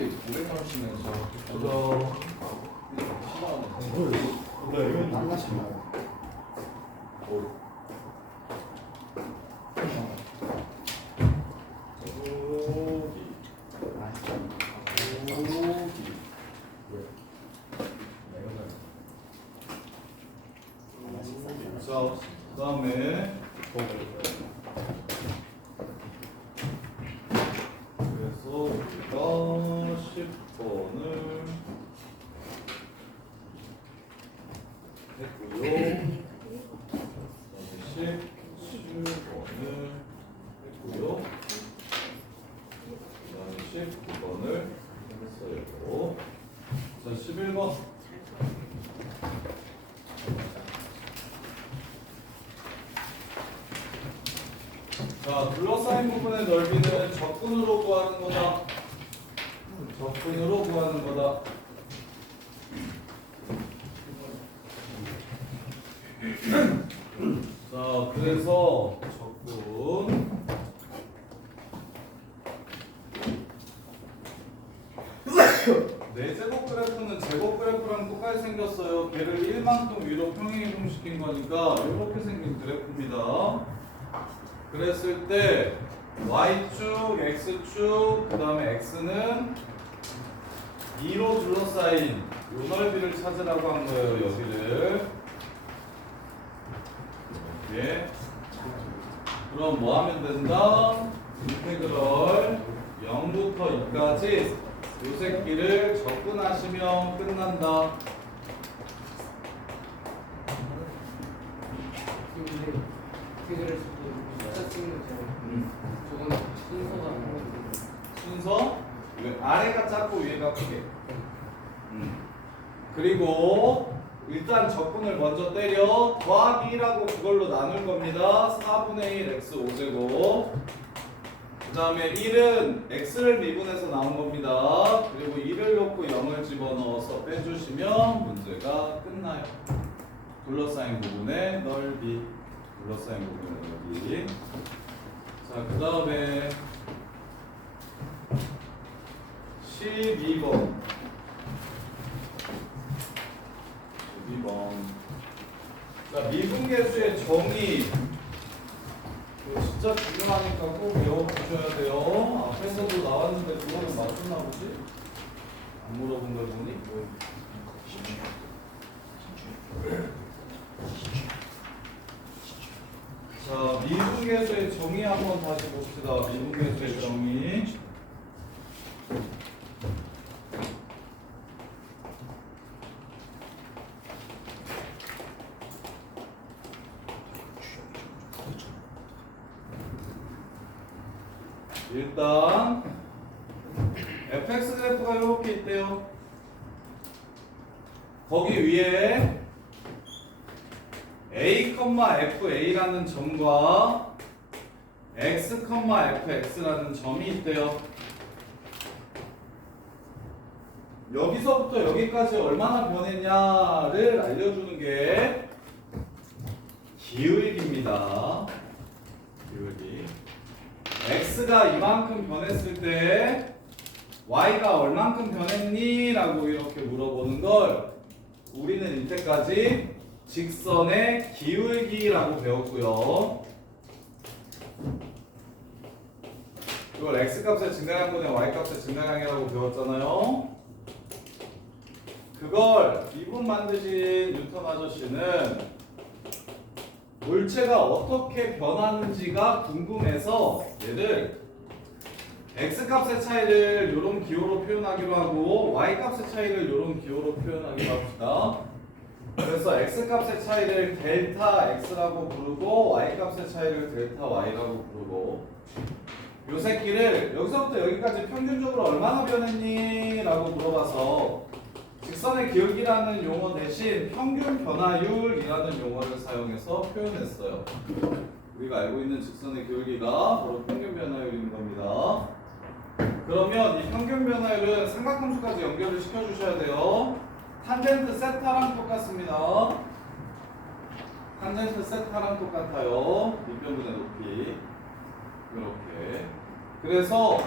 이렇게 오래 나오시면서 저도 이건 만나셨나요? 자, 그 다음에 그래서 우리가 10번을 했고요. 17번을 했고요. 그 다음에 19번을 했어요. 자, 11번. 자, 둘러싸인 부분의 넓이는 적분으로 구하는 거다. 적분으로 구하는 거다. 자, 그래서 적분 내 제곱 그래프는 제곱 그래프랑 똑같이 생겼어요. 걔를 1만큼 위로 평행이동시킨 거니까 이렇게 생긴 그래프입니다. 그랬을 때 y축, x축, 그 다음에 x는 2로 둘러싸인 요 넓이를 찾으라고 한 거예요. 여기를 이렇게. 그럼 뭐 하면 된다? 인테그럴 0부터 2까지 요 새끼를 적분하시면 끝난다. 순서? 아래가 작고 위에가 크게. 그리고 일단 적분을 먼저 때려 더하기라고 그걸로 나눌 겁니다. 4분의 1 x 5제곱. 그 다음에 1은 x를 미분해서 나온 겁니다. 그리고 2를 놓고 0을 집어넣어서 빼주시면 문제가 끝나요. 둘러싸인 부분의 넓이. 둘러싸인 부분의 넓이. 자, 그 다음에 12번. 12번. 자, 미분계수의 정의. 이거 진짜 중요하니까 꼭 외워보셔야 돼요. 앞에서도 나왔는데 그거는 맞췄나 보지? 안 물어본 걸 보니? 자, 미분계수의 정의 한번 다시 봅시다. 미분계수의 정의. 일단 fx 그래프가 이렇게 있대요. 거기 위에 a, fa라는 점과 x, fx라는 점이 있대요. 여기서부터 여기까지 얼마나 변했냐를 알려주는 게 기울기입니다. 기울기. x가 이만큼 변했을 때 y가 얼만큼 변했니? 라고 이렇게 물어보는 걸 우리는 이때까지 직선의 기울기라고 배웠고요. 이걸 x값의 증가량분의 y값의 증가량이라고 배웠잖아요. 그걸 미분 만드신 뉴턴 아저씨는 물체가 어떻게 변하는지가 궁금해서 얘를 x값의 차이를 이런 기호로 표현하기로 하고 y값의 차이를 이런 기호로 표현하기로 합시다. 그래서 x값의 차이를 델타 x라고 부르고 y값의 차이를 델타 y라고 부르고 요 새끼를 여기서부터 여기까지 평균적으로 얼마나 변했니? 라고 물어봐서 직선의 기울기라는 용어 대신 평균 변화율이라는 용어를 사용해서 표현했어요. 우리가 알고 있는 직선의 기울기가 바로 평균 변화율인 겁니다. 그러면 이 평균 변화율은 삼각함수까지 연결을 시켜주셔야 돼요. 탄젠트 세타랑 똑같습니다. 탄젠트 세타랑 똑같아요. 밑변분의 높이. 이렇게. 그래서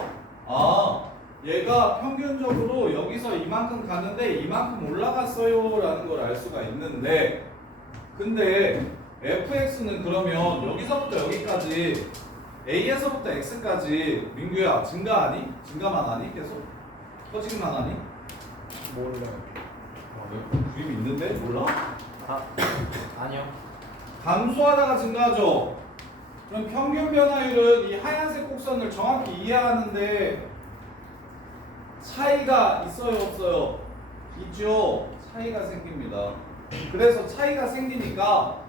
얘가 평균적으로 여기서 이만큼 갔는데 이만큼 올라갔어요 라는 걸 알 수가 있는데, 근데 fx는 그러면 여기서부터 여기까지 a에서부터 x까지 민규야 증가하니? 증가만 하니? 계속? 커지기만 하니? 몰라요. 그림이 있는데? 몰라? 아니요. 감소하다가 증가하죠. 그럼 평균 변화율은 이 하얀색 곡선을 정확히 이해하는데 차이가 있어요, 없어요? 있죠. 차이가 생깁니다. 그래서 차이가 생기니까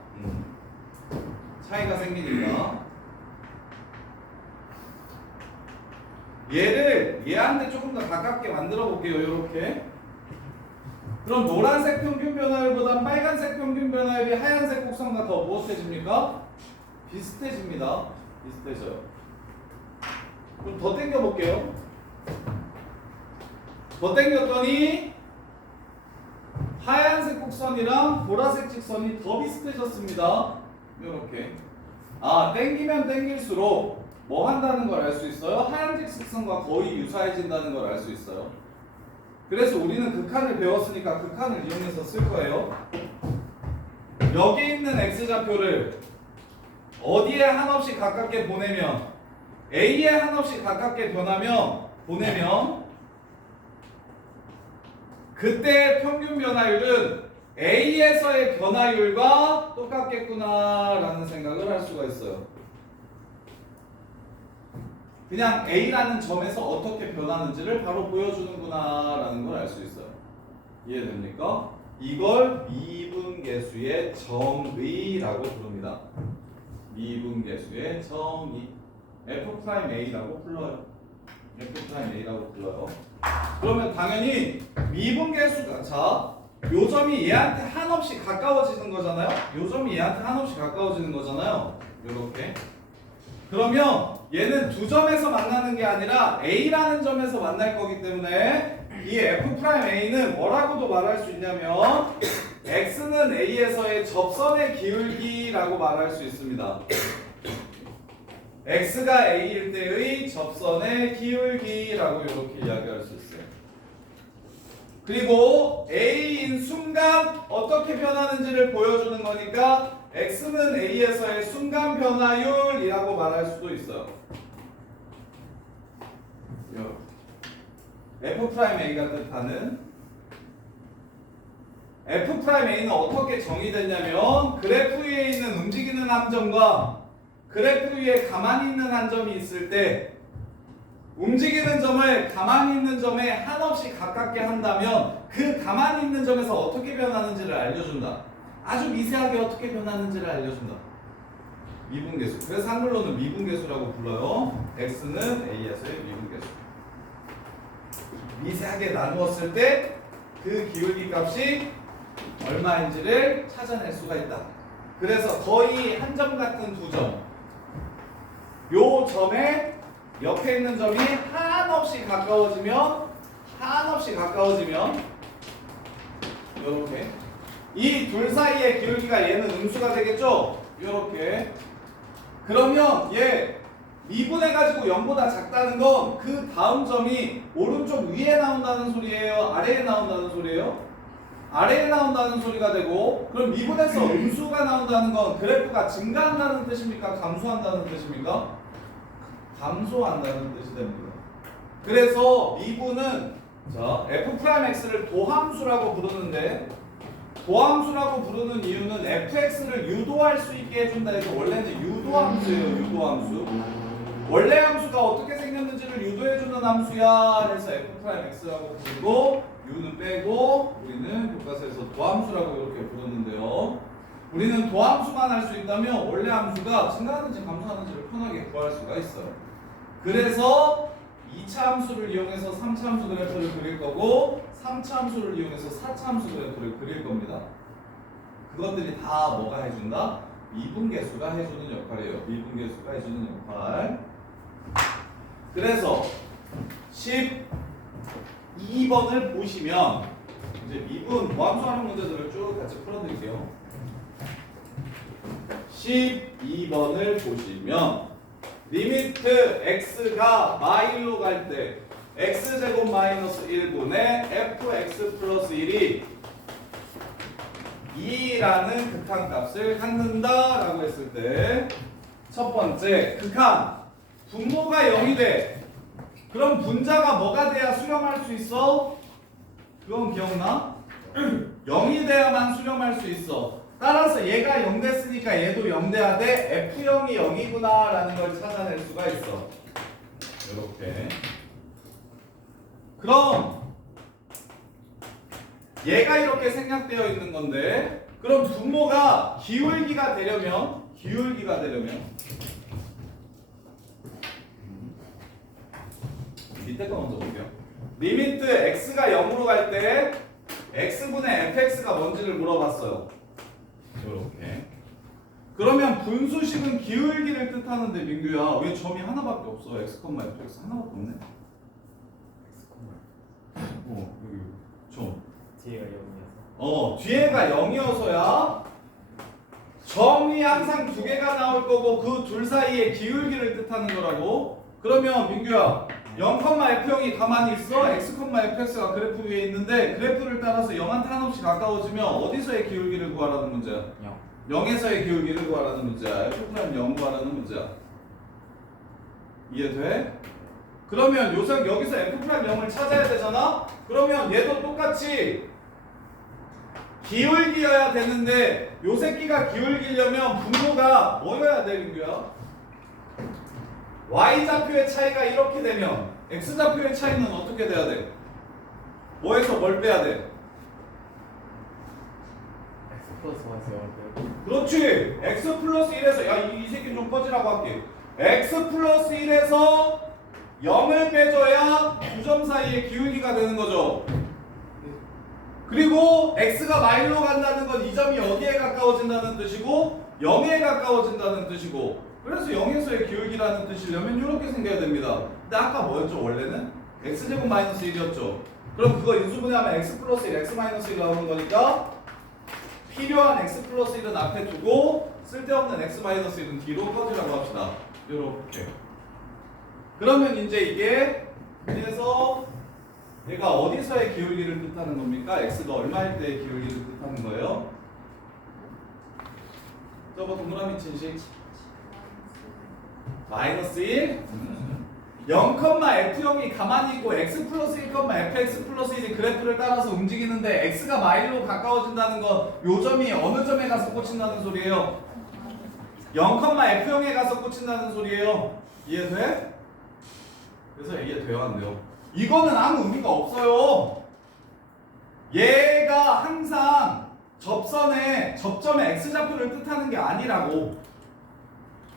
얘를 얘한테 조금 더 가깝게 만들어 볼게요. 이렇게. 그럼 노란색 평균 변화율보다 빨간색 평균 변화율이 하얀색 곡선과 더 무엇해집니까? 비슷해집니다. 비슷해져요. 그럼 더 당겨 볼게요. 더 당겼더니 하얀색 곡선이랑 보라색 직선이 더 비슷해졌습니다. 이렇게. 당기면 당길수록 뭐 한다는 걸 알 수 있어요? 하얀색 직선과 거의 유사해진다는 걸 알 수 있어요. 그래서 우리는 극한을 배웠으니까 극한을 이용해서 쓸 거예요. 여기 있는 x좌표를 어디에 한없이 가깝게 보내면, a에 한없이 가깝게 보내면 그때 평균 변화율은 a에서의 변화율과 똑같겠구나라는 생각을 할 수가 있어요. 그냥 a라는 점에서 어떻게 변하는지를 바로 보여주는구나라는 걸 알 수 있어요. 이해됩니까? 이걸 미분계수의 정의라고 부릅니다. 미분계수의 정의. f'a라고 불러요. f'a라고 불러요. 그러면 당연히 미분계수가, 자, 요 점이 얘한테 한없이 가까워지는 거잖아요. 요 점이 얘한테 한없이 가까워지는 거잖아요. 요렇게. 그러면 얘는 두 점에서 만나는 게 아니라 A라는 점에서 만날 거기 때문에 이 F'A는 뭐라고도 말할 수 있냐면 X는 A에서의 접선의 기울기라고 말할 수 있습니다. X가 A일 때의 접선의 기울기라고 이렇게 이야기할 수 있어요. 그리고 A인 순간 어떻게 변하는지를 보여주는 거니까 X는 A에서의 순간 변화율이라고 말할 수도 있어요. F'A가 뜻하는 F'A는 어떻게 정의됐냐면 그래프 위에 있는 움직이는 함정과 그래프 위에 가만히 있는 한 점이 있을 때 움직이는 점을 가만히 있는 점에 한없이 가깝게 한다면 그 가만히 있는 점에서 어떻게 변하는지를 알려준다. 아주 미세하게 어떻게 변하는지를 알려준다. 미분계수. 그래서 한글로는 미분계수라고 불러요. X는 A에서의 미분계수. 미세하게 나누었을 때 그 기울기 값이 얼마인지를 찾아낼 수가 있다. 그래서 거의 한 점 같은 두 점. 요 점에 옆에 있는 점이 한없이 가까워지면 요렇게 이 둘 사이의 기울기가 얘는 음수가 되겠죠? 요렇게. 그러면 얘 미분해가지고 0보다 작다는 건 그 다음 점이 오른쪽 위에 나온다는 소리예요? 아래에 나온다는 소리예요? 아래에 나온다는 소리가 되고, 그럼 미분해서 음수가 나온다는 건 그래프가 증가한다는 뜻입니까? 감소한다는 뜻입니까? 감소한다는 뜻이 됩니다. 그래서 미분은 자, f'x를 도함수라고 부르는데, 도함수라고 부르는 이유는 fx를 유도할 수 있게 해준다 해서 원래는 유도함수예요. 유도함수. 원래 함수가 어떻게 생겼는지를 유도해주는 함수야 해서 f'x라고 부르고, u는 빼고 우리는 교과서에서 도함수라고 이렇게 부르는데요. 우리는 도함수만 할 수 있다면 원래 함수가 증가하는지 감소하는지를 편하게 구할 수가 있어요. 그래서 2차 함수를 이용해서 3차 함수 그래프를 그릴 거고 3차 함수를 이용해서 4차 함수 그래프를 그릴 겁니다. 그것들이 다 뭐가 해준다? 미분계수가 해주는 역할이에요. 미분계수가 해주는 역할. 그래서 12번을 보시면 이제 미분 도함수하는 문제들을 쭉 같이 풀어드릴게요. 12번을 보시면 리미트 x가 마일로 갈 때 x제곱 마이너스 1분의 fx 플러스 1이 2라는 극한값을 갖는다라고 했을 때 첫 번째 극한 분모가 0이 돼. 그럼 분자가 뭐가 돼야 수렴할 수 있어? 그건 기억나? 0이 돼야만 수렴할 수 있어. 따라서 얘가 0 됐으니까 얘도 0 돼야 돼. F0이 0이구나 라는 걸 찾아낼 수가 있어. 이렇게. 그럼 얘가 이렇게 생략되어 있는 건데, 그럼 분모가 기울기가 되려면 밑에 거 먼저 볼게요. 리미트 x가 0으로 갈 때 x분의 fx가 뭔지를 물어봤어요. 이렇게. 그러면 분수식은 기울기를 뜻하는데 민규야, 왜 점이 하나밖에 없어? x, fx 하나밖에 없네. 여기 점. 뒤에가 0이어서. 뒤에가 0이어서야 점이 항상 두 개가 나올 거고 그 둘 사이의 기울기를 뜻하는 거라고. 그러면 민규야, 0,F형이 가만히 있어. x, fx가 그래프 위에 있는데 그래프를 따라서 0한테 한없이 가까워지면 어디서의 기울기를 구하라는 문제야? 0에서의 기울기를 구하라는 문제야. F' 0 구하라는 문제야. 이해돼? 그러면 여기서 F' 0을 찾아야 되잖아? 그러면 얘도 똑같이 기울기여야 되는데 요 새끼가 기울기려면 분모가 뭐여야 돼, 민규야? y좌표의 차이가 이렇게 되면 x좌표의 차이는 어떻게 돼야 돼? 뭐에서 뭘 빼야 돼? X 플러스 Y에서 0을 빼고. 그렇지! x 플러스 1에서 이 새끼 좀 꺼지라고 할게. x 플러스 1에서 0을 빼줘야 두 점 사이의 기울기가 되는 거죠. 그리고 x가 마일로 간다는 건 이 점이 어디에 가까워진다는 뜻이고 0에 가까워진다는 뜻이고, 그래서 0에서의 기울기라는 뜻이려면 이렇게 생겨야 됩니다. 근데 아까 뭐였죠? 원래는 x제곱 마이너스 1이었죠. 그럼 그거 인수분해하면 x 플러스 1, x 마이너스 1 나오는 거니까 필요한 x 플러스 1은 앞에 두고 쓸데없는 x 마이너스 1은 뒤로 꺼지라고 합시다. 이렇게. 그러면 이제 이게 그래서 얘가 어디서의 기울기를 뜻하는 겁니까? x가 얼마일 때의 기울기를 뜻하는 거예요? 저거 동그라미 친식 마이너스 1 0,F0이 가만히 있고 x 플러스 1, fx 플러스 1이 그래프를 따라서 움직이는데 x가 마일로 가까워진다는 건 요 점이 어느 점에 가서 꽂힌다는 소리예요? 0,F0에 가서 꽂힌다는 소리예요. 이해돼? 그래서 이해돼요, 안 돼요? 이거는 아무 의미가 없어요. 얘가 항상 접점의 x좌표를 뜻하는 게 아니라고.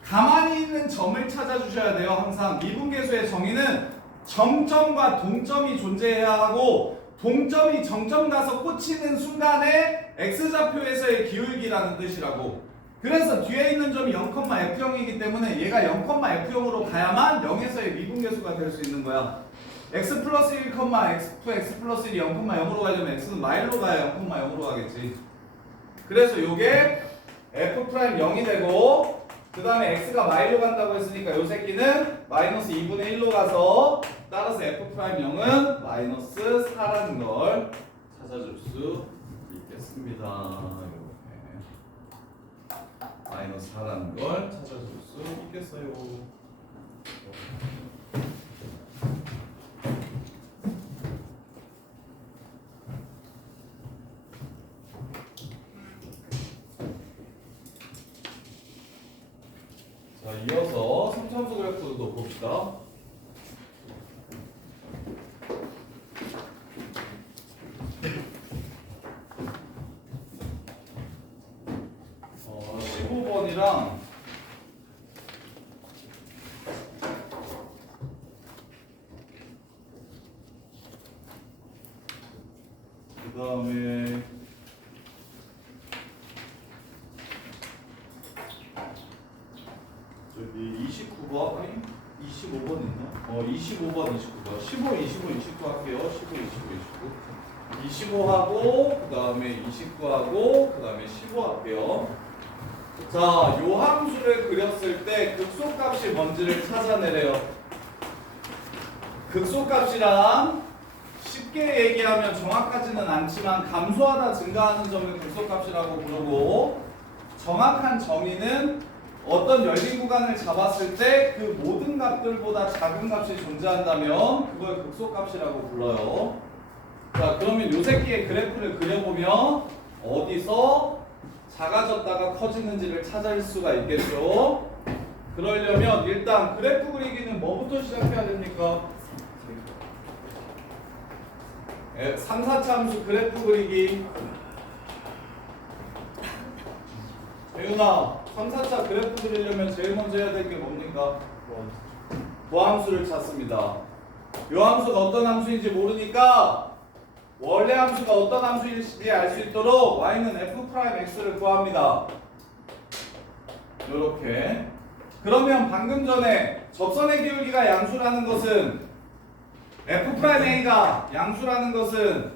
가만히 있는 점을 찾아주셔야 돼요. 항상 미분계수의 정의는 정점과 동점이 존재해야 하고, 동점이 정점 가서 꽂히는 순간에 x좌표에서의 기울기라는 뜻이라고. 그래서 뒤에 있는 점이 0,F0이기 때문에 얘가 0,F0으로 가야만 0에서의 미분계수가 될 수 있는 거야. x 플러스 1, x 플러스 1이 0,0으로 가려면 x는 마일로 가야 0,0으로 가겠지. 그래서 요게 f'0이 되고, 그 다음에 x가 마일로 간다고 했으니까 요 새끼는 마이너스 2분의 1로 가서, 따라서 f'0은 마이너스 4라는 걸 찾아줄 수 있겠습니다. 이렇게 마이너스 4라는 걸 찾아줄 수 있겠어요. 자, 이어서 삼차함수 그래프도 봅시다. 어, 15번이랑 그 다음에 저기 29번, 아니 25번 있나? 25번, 29번, 15, 25, 29 할게요. 15, 25, 29. 25하고 그 다음에 29하고 그 다음에 15 할게요. 자, 요 함수를 그렸을 때 극소값이 뭔지를 찾아내래요. 극소값이란 쉽게 얘기하면 정확하지는 않지만 감소하다 증가하는 점을 극소값이라고 부르고, 정확한 정의는 어떤 열린 구간을 잡았을 때 그 모든 값들보다 작은 값이 존재한다면 그걸 극소값이라고 불러요. 자, 그러면 요 새끼의 그래프를 그려보면 어디서 작아졌다가 커지는지를 찾을 수가 있겠죠. 그러려면 일단 그래프 그리기는 뭐부터 시작해야 됩니까? 3, 4차함수 그래프 그리기. 예윤아, 3, 4차 그래프 그리려면 제일 먼저 해야 될 게 뭡니까? 도함수를 찾습니다. 요 함수가 어떤 함수인지 모르니까 원래 함수가 어떤 함수인지 알 수 있도록 y는 f'x를 구합니다. 요렇게. 그러면 방금 전에 접선의 기울기가 양수라는 것은 f'a가 양수라는 것은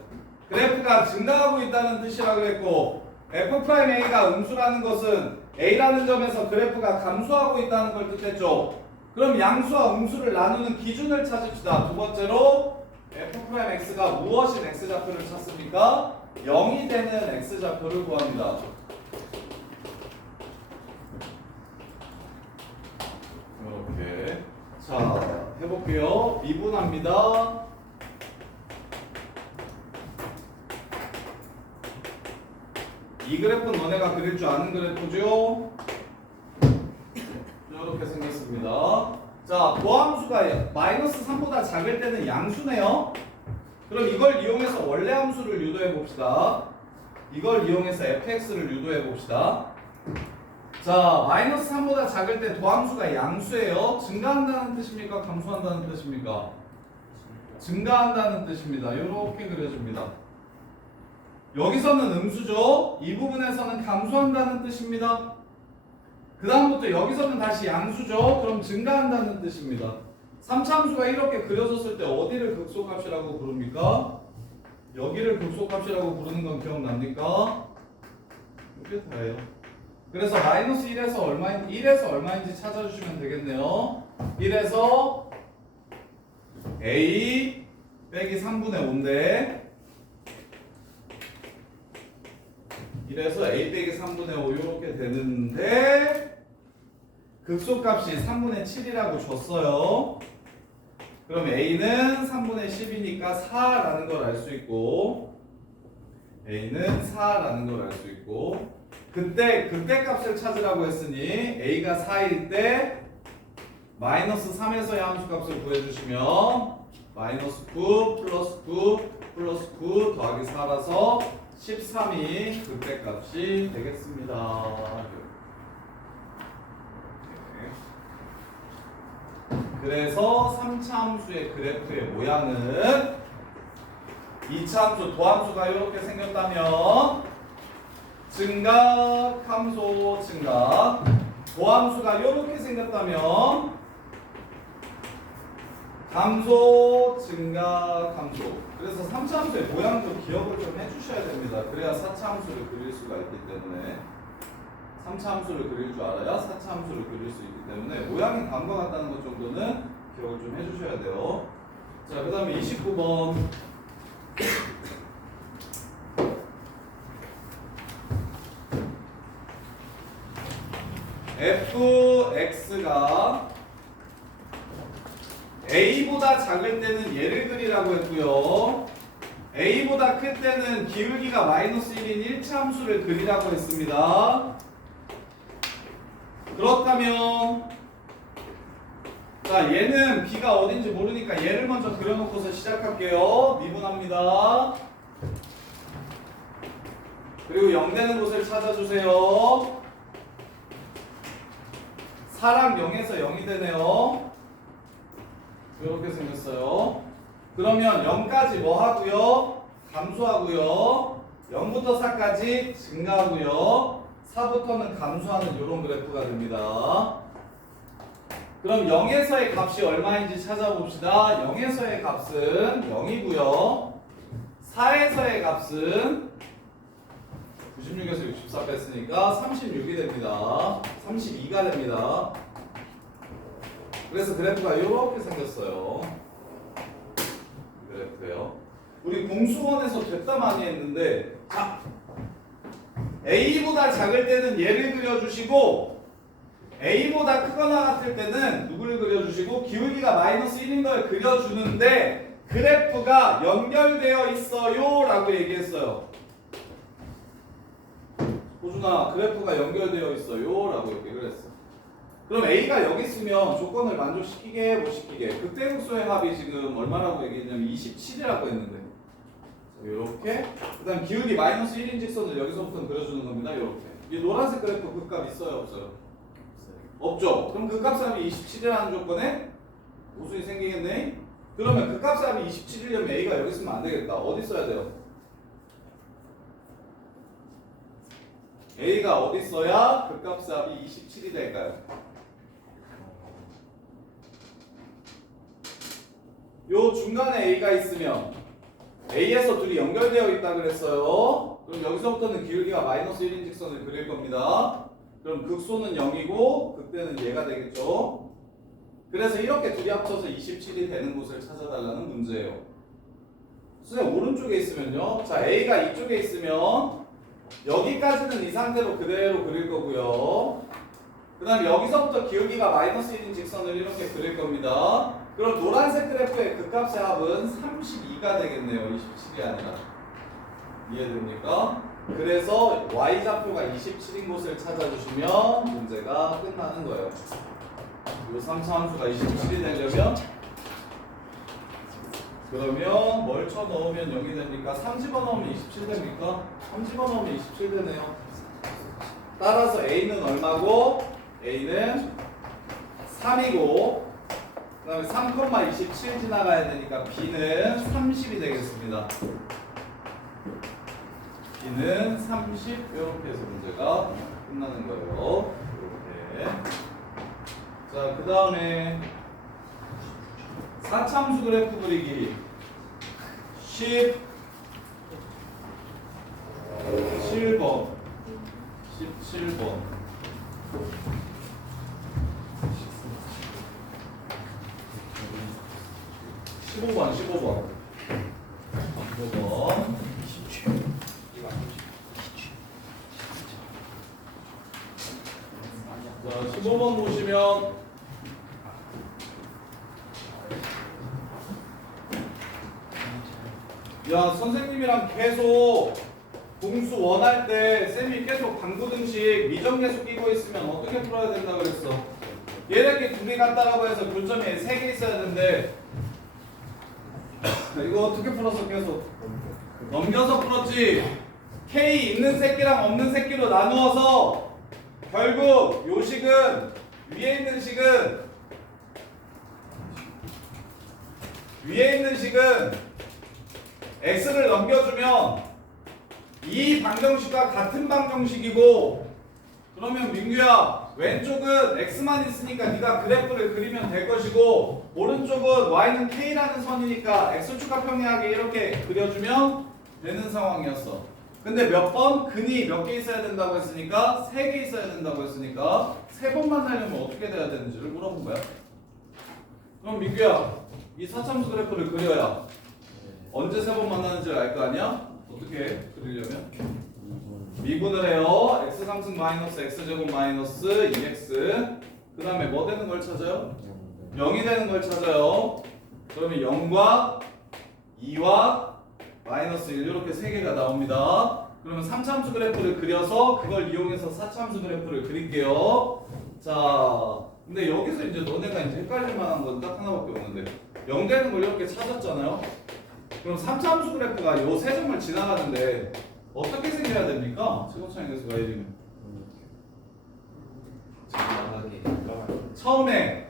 그래프가 증가하고 있다는 뜻이라고 그랬고, f'a가 음수라는 것은 a라는 점에서 그래프가 감소하고 있다는 걸 뜻했죠. 그럼 양수와 음수를 나누는 기준을 찾읍시다. 두 번째로 f'x가 무엇인 x좌표를 찾습니까? 0이 되는 x좌표를 구합니다. 이렇게. 자, 해볼게요. 미분합니다. 이 그래프는 너네가 그릴 줄 아는 그래프죠? 이렇게 생겼습니다. 자, 도함수가 마이너스 3보다 작을 때는 양수네요. 그럼 이걸 이용해서 원래 함수를 유도해 봅시다. 이걸 이용해서 fx를 유도해 봅시다. 자, 마이너스 3보다 작을 때 도함수가 양수예요. 증가한다는 뜻입니까? 감소한다는 뜻입니까? 증가한다는 뜻입니다. 이렇게 그려줍니다. 여기서는 음수죠. 이 부분에서는 감소한다는 뜻입니다. 그 다음부터 여기서는 다시 양수죠. 그럼 증가한다는 뜻입니다. 3차함수가 이렇게 그려졌을 때 어디를 극소값이라고 부릅니까? 여기를 극소값이라고 부르는 건 기억납니까? 이게 다예요. 그래서 마이너스 1에서 얼마인지 찾아주시면 되겠네요. 1에서 a 빼기 3분의 5인데 1에서 a 빼기 3분의 5 이렇게 되는데 극소값이 3분의 7이라고 줬어요. 그럼 a는 3분의 10이니까 4라는 걸 알 수 있고, a는 4라는 걸 알 수 있고, 그때 값을 찾으라고 했으니 a가 4일 때 마이너스 3에서의 함수값을 구해주시면 마이너스 9 플러스 9 플러스 9 더하기 4라서 13이 극대값이 되겠습니다. 그래서 3차 함수의 그래프의 모양은 2차 함수 도함수가 이렇게 생겼다면 증가, 감소, 증가. 도함수가 이렇게 생겼다면 감소, 증가, 감소. 그래서 3차 함수의 모양도 기억을 좀 해주셔야 됩니다. 그래야 4차 함수를 그릴 수가 있기 때문에, 3차 함수를 그릴 줄 알아야 4차 함수를 그릴 수 있기 때문에 모양이 다음과 같다는 것 정도는 기억을 좀 해주셔야 돼요. 자, 그 다음에 29번. fx가 a보다 작을 때는 얘를 그리라고 했고요. a보다 클 때는 기울기가 마이너스 1인 1차 함수를 그리라고 했습니다. 그렇다면 자, 얘는 b가 어딘지 모르니까 얘를 먼저 그려놓고서 시작할게요. 미분합니다. 그리고 0 되는 곳을 찾아주세요. 4랑 0에서 0이 되네요. 이렇게 생겼어요. 그러면 0까지 뭐 하고요? 감소하고요. 0부터 4까지 증가하고요. 4부터는 감소하는 이런 그래프가 됩니다. 그럼 0에서의 값이 얼마인지 찾아봅시다. 0에서의 값은 0이고요. 4에서의 값은 96에서 64 뺐으니까 36이 됩니다. 32가 됩니다. 그래서 그래프가 이렇게 생겼어요. 그래프예요. 우리 공수원에서 됐다 많이 했는데 자 A보다 작을 때는 얘를 그려주시고 A보다 크거나 같을 때는 누구를 그려주시고 기울기가 마이너스 1인 걸 그려주는데 그래프가 연결되어 있어요 라고 얘기했어요. 호준아 그래프가 연결되어 있어요 라고 얘기를 했어. 그럼 A가 여기 있으면 조건을 만족시키게 못 시키게 극대극소의 합이 지금 얼마라고 얘기했냐면 27이라고 했는데 이렇게 그 다음 기울기 마이너스 1인 직선을 여기서부터는 그려주는 겁니다. 이렇게 이 노란색 그래프 극값 있어요 없어요? 없죠. 그럼 극값 합이 27이라는 조건에 무수히 생기겠네. 그러면 극값 합이 27이려면 A가 여기 있으면 안 되겠다. 어디 써야 돼요? A가 어디 써야 극값 합이 27이 될까요? 요 중간에 A가 있으면 A에서 둘이 연결되어 있다 그랬어요. 그럼 여기서부터는 기울기가 마이너스 1인 직선을 그릴 겁니다. 그럼 극소는 0이고 극대는 얘가 되겠죠. 그래서 이렇게 둘이 합쳐서 27이 되는 곳을 찾아달라는 문제예요. 선생님 오른쪽에 있으면요. 자 A가 이쪽에 있으면 여기까지는 이 상태로 그대로 그릴 거고요. 그 다음에 여기서부터 기울기가 마이너스 1인 직선을 이렇게 그릴 겁니다. 그럼 노란색 그래프의 극값의 합은 32가 되겠네요. 27이 아니라. 이해됩니까? 그래서 y좌표가 27인 곳을 찾아주시면 문제가 끝나는 거예요. 이 3차 함수가 27이 되려면 그러면 뭘 쳐넣으면 0이 됩니까? 3 집어넣으면 27 됩니까? 3 집어넣으면 27 되네요. 따라서 A는 얼마고? A는 3이고 그 다음에 3,27 지나가야 되니까 B는 30이 되겠습니다. B는 30 이렇게 해서 문제가 끝나는 거예요. 이렇게. 자, 그 다음에 4참수 그래프 그리기 17번 17번 15번 15번 자 15번 보시면 야 선생님이랑 계속 공수 원할 때 쌤이 계속 방구등식 미정계수 끼고 있으면 어떻게 풀어야 된다 그랬어? 얘네끼리 둘이 같다라고 해서 교점이 3개 있어야 되는데 이거 어떻게 풀었어? 계속 넘겨서 풀었지. K 있는 새끼랑 없는 새끼로 나누어서 결국 요 식은 위에 있는 식은 x를 넘겨주면 이 방정식과 같은 방정식이고 그러면 민규야 왼쪽은 x만 있으니까 네가 그래프를 그리면 될 것이고 오른쪽은 y는 k라는 선이니까 x축과 평행하게 이렇게 그려주면 되는 상황이었어. 근데 몇 번? 근이 몇 개 있어야 된다고 했으니까 3개 있어야 된다고 했으니까 3번만 하려면 어떻게 돼야 되는지를 물어본 거야. 그럼 민규야 이 4참수 그래프를 그려야 언제 3번 만나는지를 알 거 아니야? 어떻게 해? 그리려면 미분을 해요. x 상승 마이너스 x제곱 마이너스 2x 그 다음에 뭐 되는 걸 찾아요? 0이 되는 걸 찾아요. 그러면 0과 2와 마이너스 1 이렇게 3개가 나옵니다. 그러면 3참수 그래프를 그려서 그걸 이용해서 4참수 그래프를 그릴게요. 자, 근데 여기서 이제 너네가 이제 헷갈릴 만한 건 딱 하나밖에 없는데 0 되는 걸 이렇게 찾았잖아요. 그럼 3참수 그래프가 요 세 점을 지나가는데 어떻게 생겨야 됩니까? 최고차이 계수가 1이면 처음에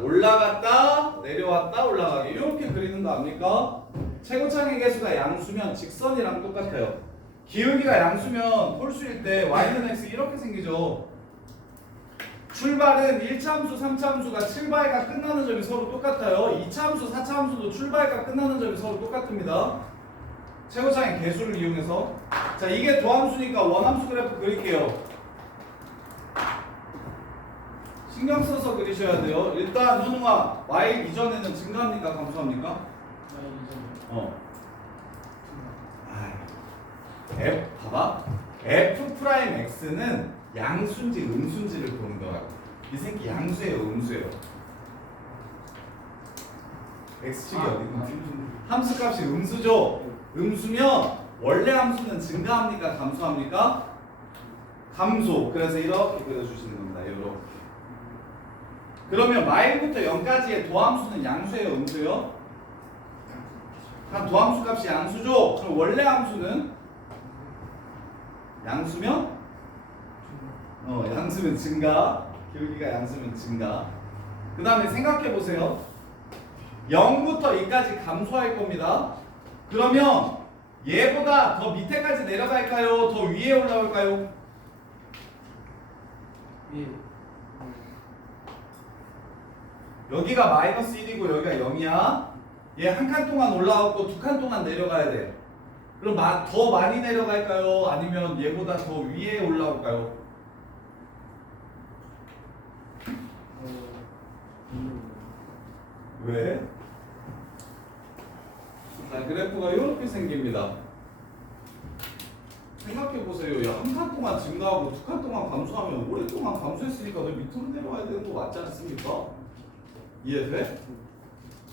올라갔다 내려왔다 올라가기 이렇게 그리는 거 압니까? 최고차이 계수가 양수면 직선이랑 똑같아요. 기울기가 양수면 홀수일 때 y는 x 이렇게 생기죠. 출발은 1차함수, 3차함수가 7바이가 끝나는 점이 서로 똑같아요. 2차함수, 4차함수도 출발과 끝나는 점이 서로 똑같습니다. 최고차이 계수를 이용해서 자 이게 도함수니까 원함수 그래프 그릴게요. 신경 써서 그리셔야 돼요. 일단 현웅아 y 이전에는 증가합니까? 감소합니까? F 봐봐. F 프라임 X는 양수인지 음수인지를 보는 거라고. 이 새끼 양수예요, 음수예요? X축이 어디 있는지. 함수 값이 음수죠. 음수면 원래 함수는 증가합니까, 감소합니까? 감소. 그래서 이렇게 그려주시는 겁니다. 이렇게. 그러면 마일부터 0까지의 도함수는 양수예요, 음수예요? 그럼 도함수 값이 양수죠. 그럼 원래 함수는 양수면 양수면 증가. 기울기가 양수면 증가. 그 다음에 생각해 보세요. 0부터 2까지 감소할 겁니다. 그러면 얘보다 더 밑에까지 내려갈까요? 더 위에 올라올까요? 여기가 마이너스 1이고 여기가 0이야. 얘 한 칸 동안 올라왔고 두 칸 동안 내려가야 돼. 그럼 더 많이 내려갈까요? 아니면 얘보다 더 위에 올라올까요? 왜? 자, 그래프가 이렇게 생깁니다. 생각해보세요. 야, 한 칸 동안 증가하고 두 칸 동안 감소하면 오랫동안 감소했으니까 너 밑으로 내려와야 되는 거 맞지 않습니까? 이해돼?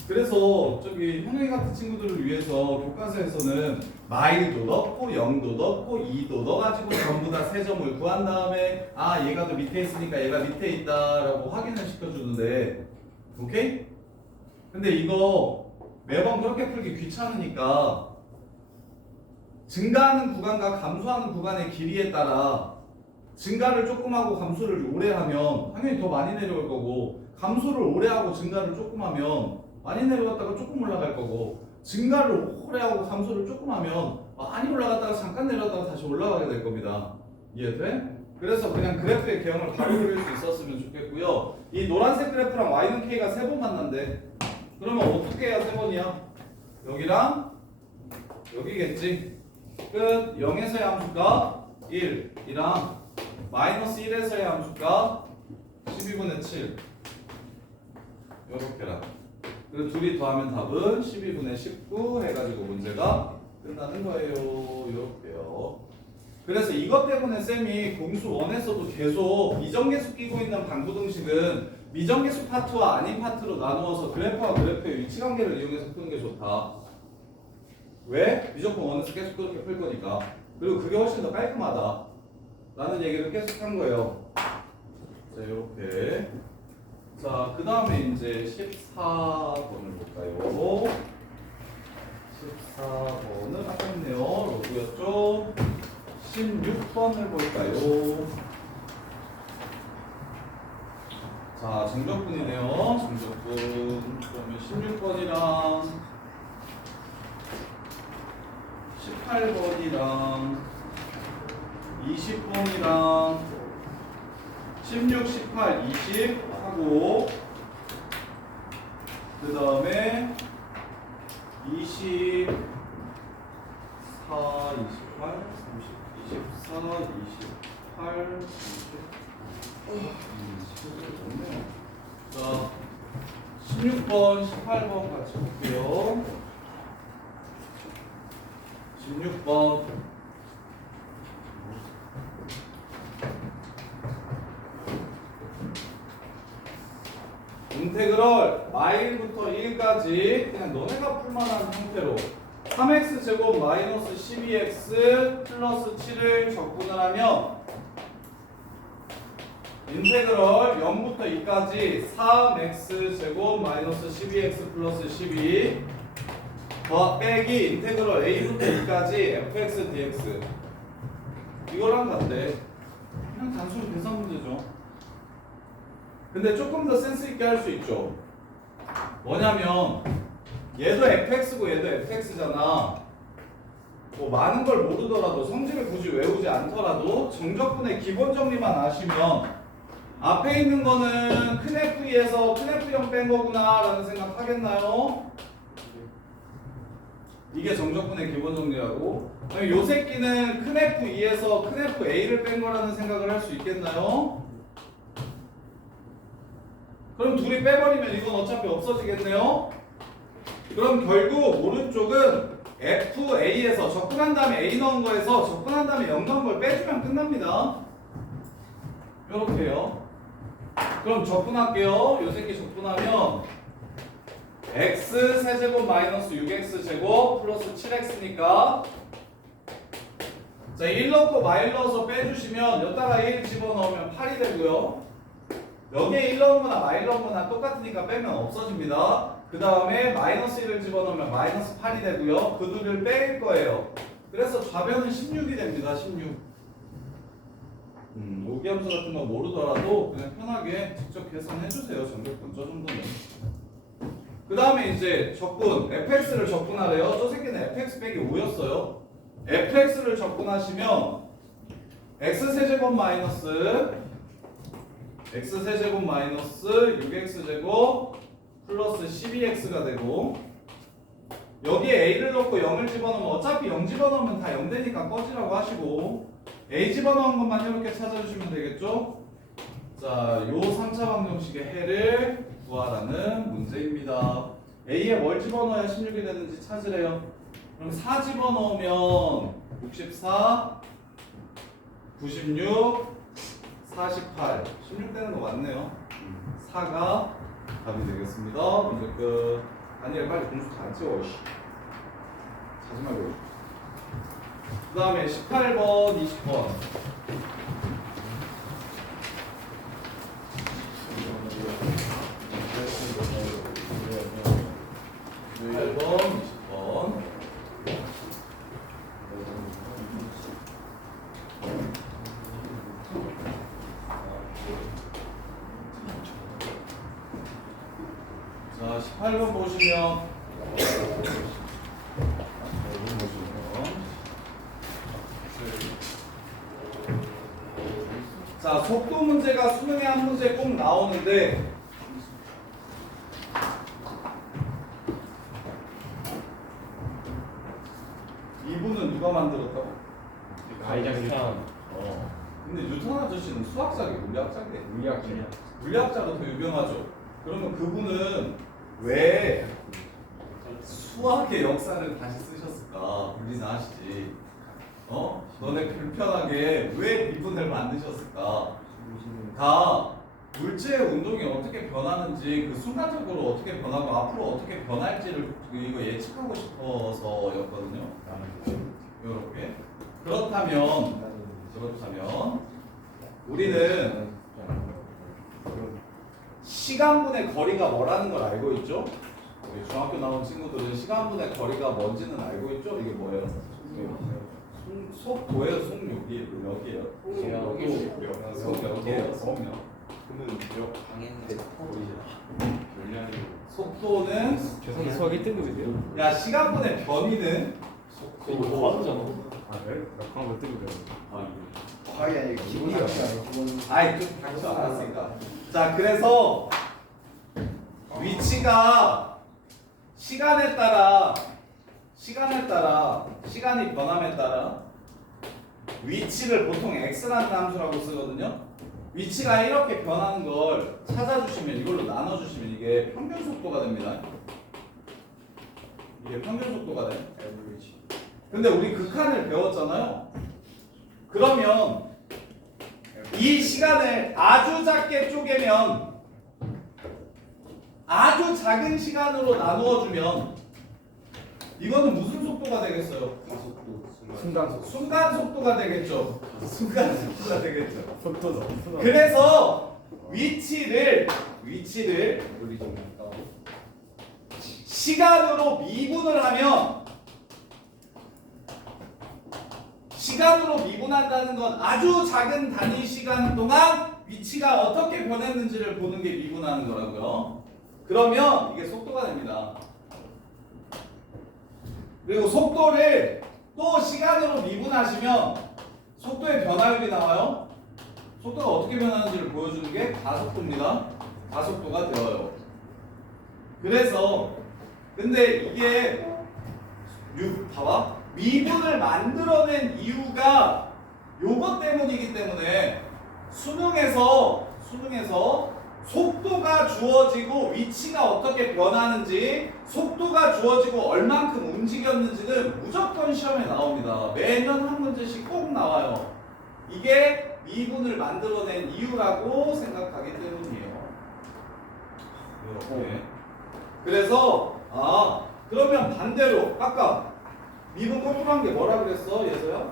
그래서 저기 현영이 같은 친구들을 위해서 교과서에서는 마일도 넣고 0도 넣고 2도 넣어가지고 전부 다 세 점을 구한 다음에 아 얘가 더 밑에 있으니까 얘가 밑에 있다라고 확인을 시켜주는데 오케이? 근데 이거 매번 그렇게 풀기 귀찮으니까 증가하는 구간과 감소하는 구간의 길이에 따라 증가를 조금 하고 감소를 오래 하면 당연히 더 많이 내려올 거고 감소를 오래 하고 증가를 조금 하면 많이 내려갔다가 조금 올라갈 거고 증가를 오래 하고 감소를 조금 하면 많이 올라갔다가 잠깐 내려갔다가 다시 올라가게 될 겁니다. 이해돼? 그래서 그냥 그래프의 개형을 바로 그릴 수 있었으면 좋겠고요. 이 노란색 그래프랑 Y는 K가 세 번 만난대. 그러면 어떻게 해야 세 번이야? 여기랑 여기겠지. 끝. 0에서의 함수가 1이랑 마이너스 1에서의 함수가 12분의 7 요렇게라. 그리고 둘이 더하면 답은 12분의 19 해가지고 문제가 끝나는 거예요. 요렇게요. 그래서 이것 때문에 쌤이 공수 1에서도 계속 미정계수 끼고 있는 방부등식은 미정계수 파트와 아닌 파트로 나누어서 그래프와 그래프의 위치관계를 이용해서 푸는 게 좋다. 왜? 무조건 1에서 계속 그렇게 풀 거니까. 그리고 그게 훨씬 더 깔끔하다 라는 얘기를 계속 한 거예요. 자, 요렇게. 자, 그 다음에 이제 14번을 볼까요? 14번은 아깝네요. 로그였죠? 16번을 볼까요? 자, 정적분이네요. 정적분. 그러면 16번이랑 18번이랑 20번이랑 16, 18, 20 하고 그 다음에 24, 28, 30, 24, 28, 20 자, 16번, 18번 같이 볼게요. 16번 인테그럴 마일부터 1까지 그냥 너네가 풀만한 형태로 3x 제곱 마이너스 12x 플러스 7을 적분을 하면 인테그럴 0부터 2까지 3x 제곱 마이너스 12x 플러스 12 더 빼기 인테그럴 a부터 2까지 fx dx 이거랑 같대. 그냥 단순 계산 문제죠. 근데 조금 더 센스 있게 할 수 있죠. 뭐냐면 얘도 fx고 얘도 fx잖아. 뭐 많은 걸 모르더라도 성질을 굳이 외우지 않더라도 정적분의 기본 정리만 아시면 앞에 있는 거는 큰 F2에서 큰 F0 뺀 거구나 라는 생각 하겠나요? 이게 정적분의 기본 정리라고. 아니, 요 새끼는 큰 F2에서 큰 FA를 뺀 거라는 생각을 할 수 있겠나요? 그럼 둘이 빼버리면 이건 어차피 없어지겠네요? 그럼 결국 오른쪽은 FA에서 접근한 다음에 A 넣은 거에서 접근한 다음에 0 넣은 걸 빼주면 끝납니다. 이렇게요. 그럼 접근할게요. 요 새끼 접근하면 x 세제곱 마이너스 6x 제곱 플러스 7x니까 자, 1 넣고 마일 넣어서 빼주시면 여기다가 1 집어넣으면 8이 되고요. 여기에 1 넣은 거나 마일 넣은 거나 똑같으니까 빼면 없어집니다. 그 다음에 마이너스 1을 집어넣으면 마이너스 8이 되고요. 그 둘을 뺄 거예요. 그래서 좌변은 16이 됩니다. 16. 오기함수 같은 거 모르더라도 그냥 편하게 직접 계산해주세요. 정백분 저 정도는. 그 다음에 이제 적분 fx를 적분하래요. 저 새끼는 fx 빼기 5였어요. fx를 적분하시면 x 세제곱 마이너스 6x 제곱 플러스 12x가 되고 여기에 a를 넣고 0을 집어넣으면 어차피 0 집어넣으면 다 0 되니까 꺼지라고 하시고 a 집어넣은 것만 이렇게 찾아주시면 되겠죠? 자, 요 3차 방정식의 해를 구하라는 문제입니다. a에 뭘 집어넣어야 16이 되는지 찾으래요. 그럼 4 집어넣으면 64, 96, 48, 16 되는 거 맞네요. 4가 답이 되겠습니다. 문제 끝. 아니 빨리 공수 다 찍어. 자지 말고. 그 다음에 18번, 20번. 18번, 20번. 자, 18번 보시면 자, 속도 문제가 수능에 한 문제 꼭 나오는데 이분은 누가 만들었다고? 가이장 유탄. 근데 뉴턴 아저씨는 수학자게 물리학자게? 물리학자야. 물리학자가 더 유명하죠. 그러면 그분은 왜 수학의 역사를 다시 쓰셨을까? 물리나 하시지. 너네 불편하게 왜 미분을 만드셨을까? 다 물체의 운동이 어떻게 변하는지 그 순간적으로 어떻게 변하고 앞으로 어떻게 변할지를 이거 예측하고 싶어서였거든요. 이렇게. 그렇다면 우리는 시간분의 거리가 뭐라는 걸 알고 있죠? 우리 중학교 나온 친구들은 시간분의 거리가 뭔지는 알고 있죠? 이게 뭐예요? 속도예요, 속력이에요? 속력이에요, 속력. 속도는 죄송해요. 수학 1등급인데요? 야 시간분의 변이는 과학잖아. 아 그래? 나 그런 거 뜨고 과학이 아니고 기본이야. 기본. 아이 좀 닥쳐 알았으니까. 자 그래서 위치가 시간에 따라 시간이 변함에 따라 위치를 보통 x라는 함수라고 쓰거든요. 위치가 이렇게 변하는 걸 찾아주시면 이걸로 나눠주시면 이게 평균 속도가 됩니다. 이게 평균 속도가 돼. 근데 우리 극한을 배웠잖아요. 그러면 이 시간을 아주 작게 쪼개면 아주 작은 시간으로 나누어 주면 이거는 무슨 속도가 되겠어요? 순간 속도가 되겠죠. 순간 속도가 되겠죠. 속도죠. 그래서 위치를 시간으로 미분을 하면 시간으로 미분한다는 건 아주 작은 단위 시간 동안 위치가 어떻게 변했는지를 보는 게 미분하는 거라고요. 그러면 이게 속도가 됩니다. 그리고 속도를 또 시간으로 미분하시면 속도의 변화율이 나와요. 속도가 어떻게 변하는지를 보여주는 게 가속도입니다. 가속도가 되어요. 그래서 근데 이게 봐봐. 미분을 만들어낸 이유가 요것 때문이기 때문에 수능에서 속도가 주어지고 위치가 어떻게 변하는지, 속도가 주어지고 얼만큼 움직였는지는 무조건 시험에 나옵니다. 매년 한 문제씩 꼭 나와요. 이게 미분을 만들어낸 이유라고 생각하기 때문이에요. 이렇게. 그래서 그러면 반대로 아까 미분 거꾸로 한 게 뭐라 그랬어, 예서야?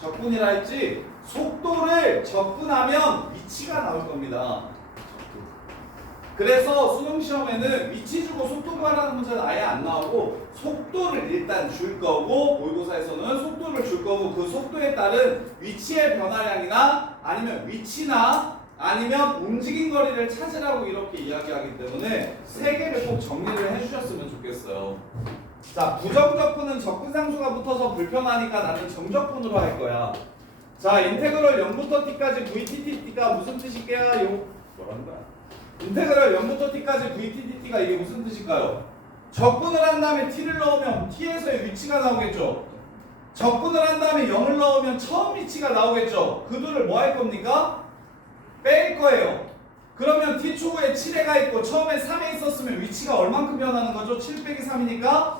적분이라 했지? 속도를 적분하면 위치가 나올 겁니다. 그래서 수능 시험에는 위치 주고 속도 구하라는 문제는 아예 안 나오고 속도를 일단 줄 거고, 모의고사에서는 속도를 줄 거고, 그 속도에 따른 위치의 변화량이나 아니면 위치나 아니면 움직인 거리를 찾으라고 이렇게 이야기하기 때문에 세 개를 꼭 정리를 해주셨으면 좋겠어요. 자, 부정적분은 적분상수가 붙어서 불편하니까 나는 정적분으로 할 거야. 자, 인테그럴 0부터 t까지 vtt가 무슨 뜻일게요? 뭐란다? 인테그럴 0부터 t까지 vtt가 이게 무슨 뜻일까요? 적분을 한 다음에 t를 넣으면 t에서의 위치가 나오겠죠. 적분을 한 다음에 0을 넣으면 처음 위치가 나오겠죠. 그 둘을 뭐 할 겁니까? 뺄 거예요. 그러면 t 초구에 7회가 있고 처음에 3에 있었으면 위치가 얼만큼 변하는 거죠? 7 빼기 3이니까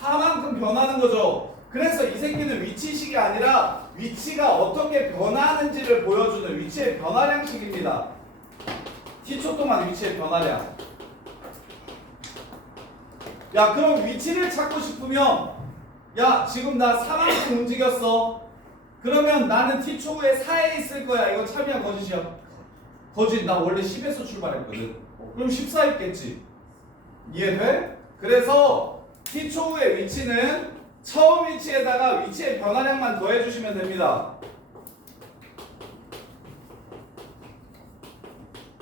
4만큼 변하는 거죠. 그래서 이 새끼는 위치식이 아니라 위치가 어떻게 변하는지를 보여주는 위치의 변화량식입니다. t초 동안 위치의 변화량. 야, 그럼 위치를 찾고 싶으면, 야, 지금 나 4만큼 움직였어. 그러면 나는 t초 후에 4에 있을 거야. 이거 참이야, 거짓이야? 거짓. 나 원래 10에서 출발했거든. 그럼 14 있겠지. 이해돼? 그래서 t초 후의 위치는 처음 위치에다가 위치의 변화량만 더해주시면 됩니다.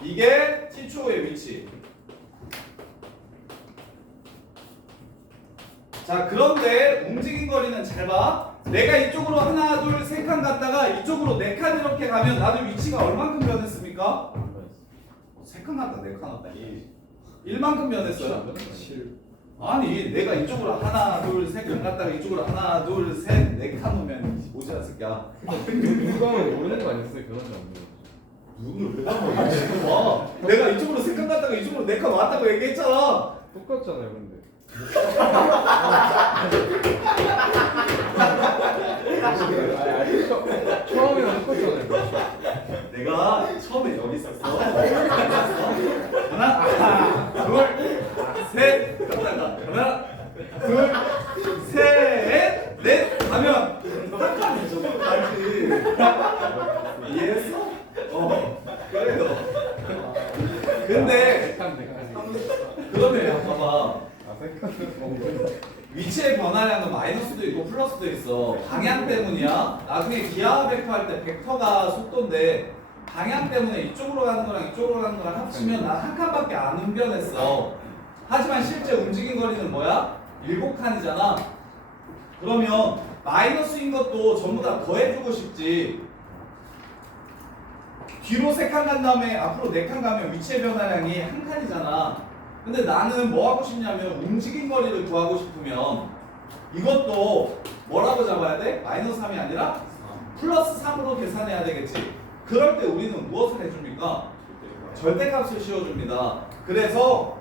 이게 t초 후의 위치. 자, 그런데 움직인 거리는 잘 봐. 내가 이쪽으로 하나 둘 세 칸 갔다가 이쪽으로 네 칸 이렇게 가면 나도 위치가 얼만큼 변했습니까? 세 칸 갔다 네 칸 왔다. 1만큼 변했어요. 7. 아니, 내가 이쪽으로 하나 둘 세 칸 갔다가 이쪽으로 하나 둘 셋 네 칸 오면 오지 않을까? 누가 하면 모르는 거 아니었어요? 변하지 않는 거. 눈을 왜 감아? 지금 와. 내가 이쪽으로 세 칸 갔다가 이쪽으로 네 칸 왔다고 얘기했잖아. 똑같잖아요, 근데. 처음에는 똑같잖아요. 내가 처음에 여기 있었어. 하나, 둘, 셋, 갔다가 하나, 둘, 셋, 넷 가면 한 칸이 저거 가지. 이해했어? 그래요. 근데 그러면 봐봐. 위치의 변화량은 마이너스도 있고 플러스도 있어. 방향 때문이야. 나중에 기하 벡터 할 때 벡터가 속도인데 방향 때문에 이쪽으로 가는 거랑 이쪽으로 가는 거랑 합치면 난 한 칸밖에 안 운변했어. 하지만 실제 움직인 거리는 뭐야? 7칸이잖아. 그러면 마이너스인 것도 전부 다 더해주고 싶지. 뒤로 3칸 간 다음에 앞으로 4칸 가면 위치의 변화량이 한 칸이잖아. 근데 나는 뭐 하고 싶냐면 움직인 거리를 구하고 싶으면 이것도 뭐라고 잡아야 돼? 마이너스 3이 아니라 플러스 3으로 계산해야 되겠지. 그럴 때 우리는 무엇을 해줍니까? 절대값을 씌워줍니다. 그래서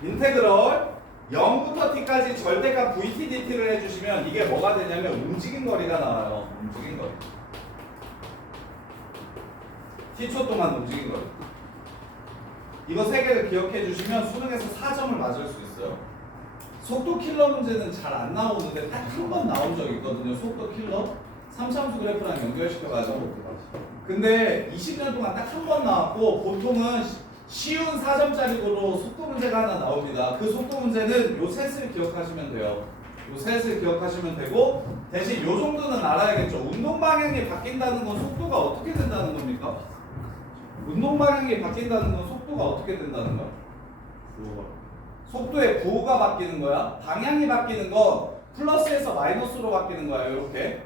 인테그럴 0부터 t까지 절대값 vtdt를 해주시면 이게 뭐가 되냐면 움직인 거리가 나와요. 움직인 거리. t초 동안 움직인 거리. 이거 세 개를 기억해 주시면 수능에서 4점을 맞을 수 있어요. 속도 킬러 문제는 잘 안 나오는데 딱 한 번 나온 적이 있거든요. 속도 킬러. 3참수 그래프랑 연결시켜가지고. 근데 20년 동안 딱 한 번 나왔고 보통은 쉬운 4점짜리로 속도 문제가 하나 나옵니다. 그 속도 문제는 요 셋을 기억하시면 돼요. 요 셋을 기억하시면 되고 대신 요 정도는 알아야겠죠. 운동 방향이 바뀐다는 건 속도가 어떻게 된다는 겁니까? 운동 방향이 바뀐다는 건 속도가 어떻게 된다는 거야? 속도의 부호가 바뀌는 거야. 방향이 바뀌는 건 플러스에서 마이너스로 바뀌는 거야. 이렇게.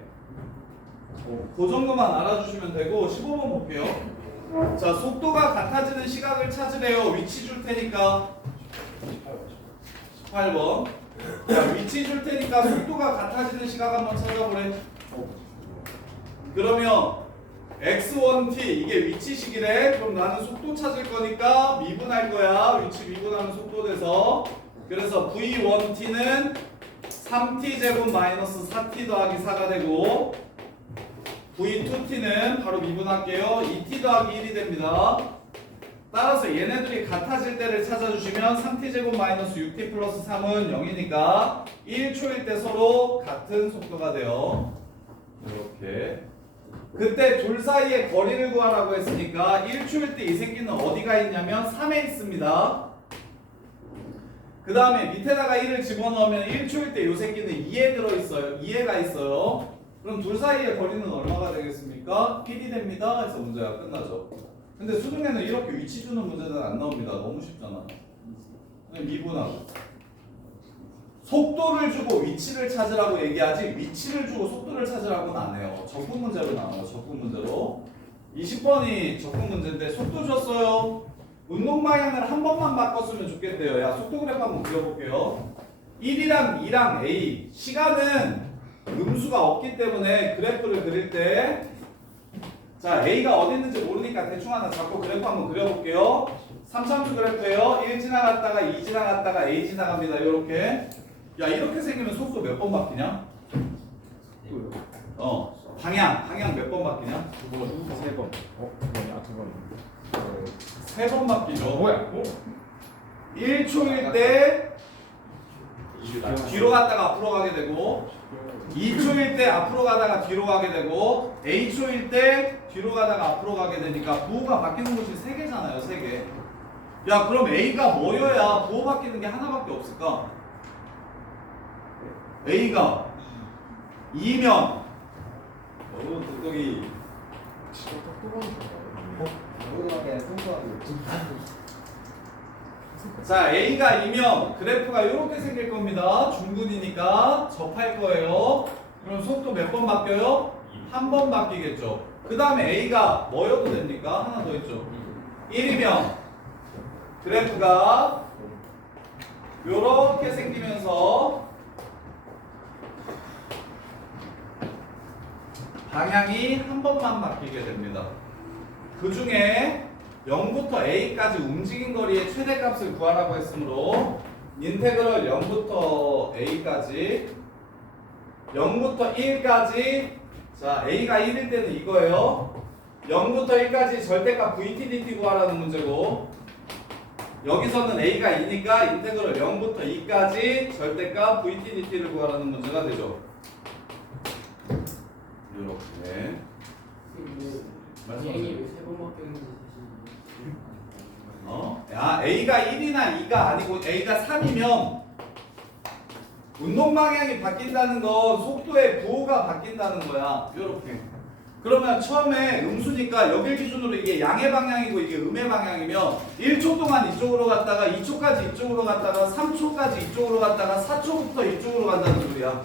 그 정도만 알아주시면 되고 15번 볼게요. 자, 속도가 같아지는 시각을 찾으래요. 위치 줄 테니까 18번. 자, 위치 줄 테니까 속도가 같아지는 시각 한번 찾아보래. 그러면 x1t 이게 위치식이래. 그럼 나는 속도 찾을 거니까 미분할 거야. 위치 미분하면 속도 돼서. 그래서 v1t는 3t 제곱 마이너스 4t 더하기 4가 되고 v2t는 바로 미분할게요. 2t 더하기 1이 됩니다. 따라서 얘네들이 같아질 때를 찾아주시면 3t 제곱 마이너스 6t 플러스 3은 0이니까 1초일 때 서로 같은 속도가 돼요. 이렇게. 그때 둘 사이의 거리를 구하라고 했으니까 1초일 때 이 새끼는 어디가 있냐면 3에 있습니다. 그 다음에 밑에다가 1을 집어넣으면 1초일 때 이 새끼는 2에 들어있어요. 2에가 있어요. 그럼 둘 사이의 거리는 얼마가 되겠습니까? 1이 됩니다. 해서 문제가 끝나죠. 근데 수능에는 이렇게 위치 주는 문제는 안 나옵니다. 너무 쉽잖아. 미분하고 속도를 주고 위치를 찾으라고 얘기하지 위치를 주고 속도를 찾으라고는 안 해요. 적분 문제로 나와요. 적분 문제로 20번이 적분 문제인데 속도 줬어요. 운동 방향을 한 번만 바꿨으면 좋겠대요. 야 속도 그래프 한번 그려볼게요. 1이랑 2랑 A 시간은 음수가 없기 때문에 그래프를 그릴 때 자 A가 어디 있는지 모르니까 대충 하나 잡고 그래프 한번 그려볼게요. 3참수 그래프예요. 1 지나갔다가 2 지나갔다가 A 지나갑니다. 이렇게. 야 이렇게 생기면 속도 몇 번 바뀌냐? 방향 몇 번 바뀌냐? 3번. 아니야, 2번. 3번 바뀌죠. 뭐야? 1초일 때 뒤로 갔다가 앞으로 가게 되고 2초일 때 앞으로 가다가 뒤로 가게 되고 A초일 때 뒤로 가다가 앞으로 가게 되니까 부호가 바뀌는 곳이 3개잖아요. 3개. 야 그럼 A가 뭐여야 부호 바뀌는 게 하나밖에 없을까? A가 2면 너무 뚝뚝이 진짜 똑똑하니까. 모르게 통과하고 자 A가 2면 그래프가 이렇게 생길 겁니다. 중근이니까 접할 거예요. 그럼 속도 몇 번 바뀌어요? 한 번 바뀌겠죠. 그 다음에 A가 뭐여도 됩니까? 하나 더 있죠. 1이면 그래프가 이렇게 생기면서 방향이 한 번만 바뀌게 됩니다. 그 중에 0부터 A까지 움직인 거리의 최대값을 구하라고 했으므로 인테그럴 0부터 A까지 0부터 1까지 자 A가 1일 때는 이거예요. 0부터 1까지 절대값 VT DT 구하라는 문제고 여기서는 A가 2니까 인테그럴 0부터 2까지 절대값 VT DT를 구하라는 문제가 되죠. 이렇게 A이 왜 3번 바뀌었는지 A가 1이나 2가 아니고 A가 3이면 운동 방향이 바뀐다는 건 속도의 부호가 바뀐다는 거야. 이렇게. 그러면 처음에 음수니까 여길 기준으로 이게 양의 방향이고 이게 음의 방향이면 1초 동안 이쪽으로 갔다가 2초까지 이쪽으로 갔다가 3초까지 이쪽으로 갔다가 4초부터 이쪽으로 간다는 소리야.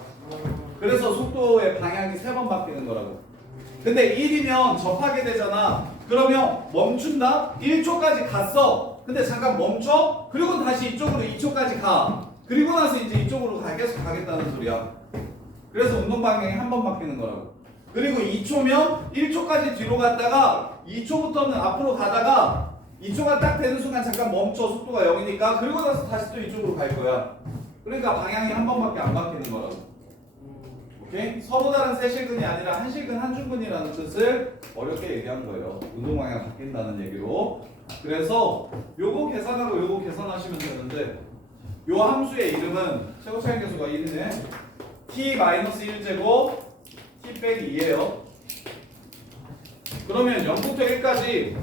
그래서 속도의 방향이 3번 바뀌는 거라고. 근데 1이면 접하게 되잖아. 그러면 멈춘다? 1초까지 갔어. 근데 잠깐 멈춰? 그리고 다시 이쪽으로 2초까지 가. 그리고 나서 이제 이쪽으로 계속 가겠다는 소리야. 그래서 운동 방향이 한 번 바뀌는 거라고. 그리고 2초면 1초까지 뒤로 갔다가 2초부터는 앞으로 가다가 2초가 딱 되는 순간 잠깐 멈춰. 속도가 0이니까. 그리고 나서 다시 또 이쪽으로 갈 거야. 그러니까 방향이 한 번밖에 안 바뀌는 거라고. 오케이? 서로 다른 세 실근이 아니라 한 실근 한 중근이라는 뜻을 어렵게 얘기한 거예요. 운동 방향 바뀐다는 얘기로. 그래서 요거 계산하고 요거 계산하시면 되는데 요 함수의 이름은 최고 차이 계수가 1이네. t-1제곱 t 빼기 2예요. 그러면 0부터 1까지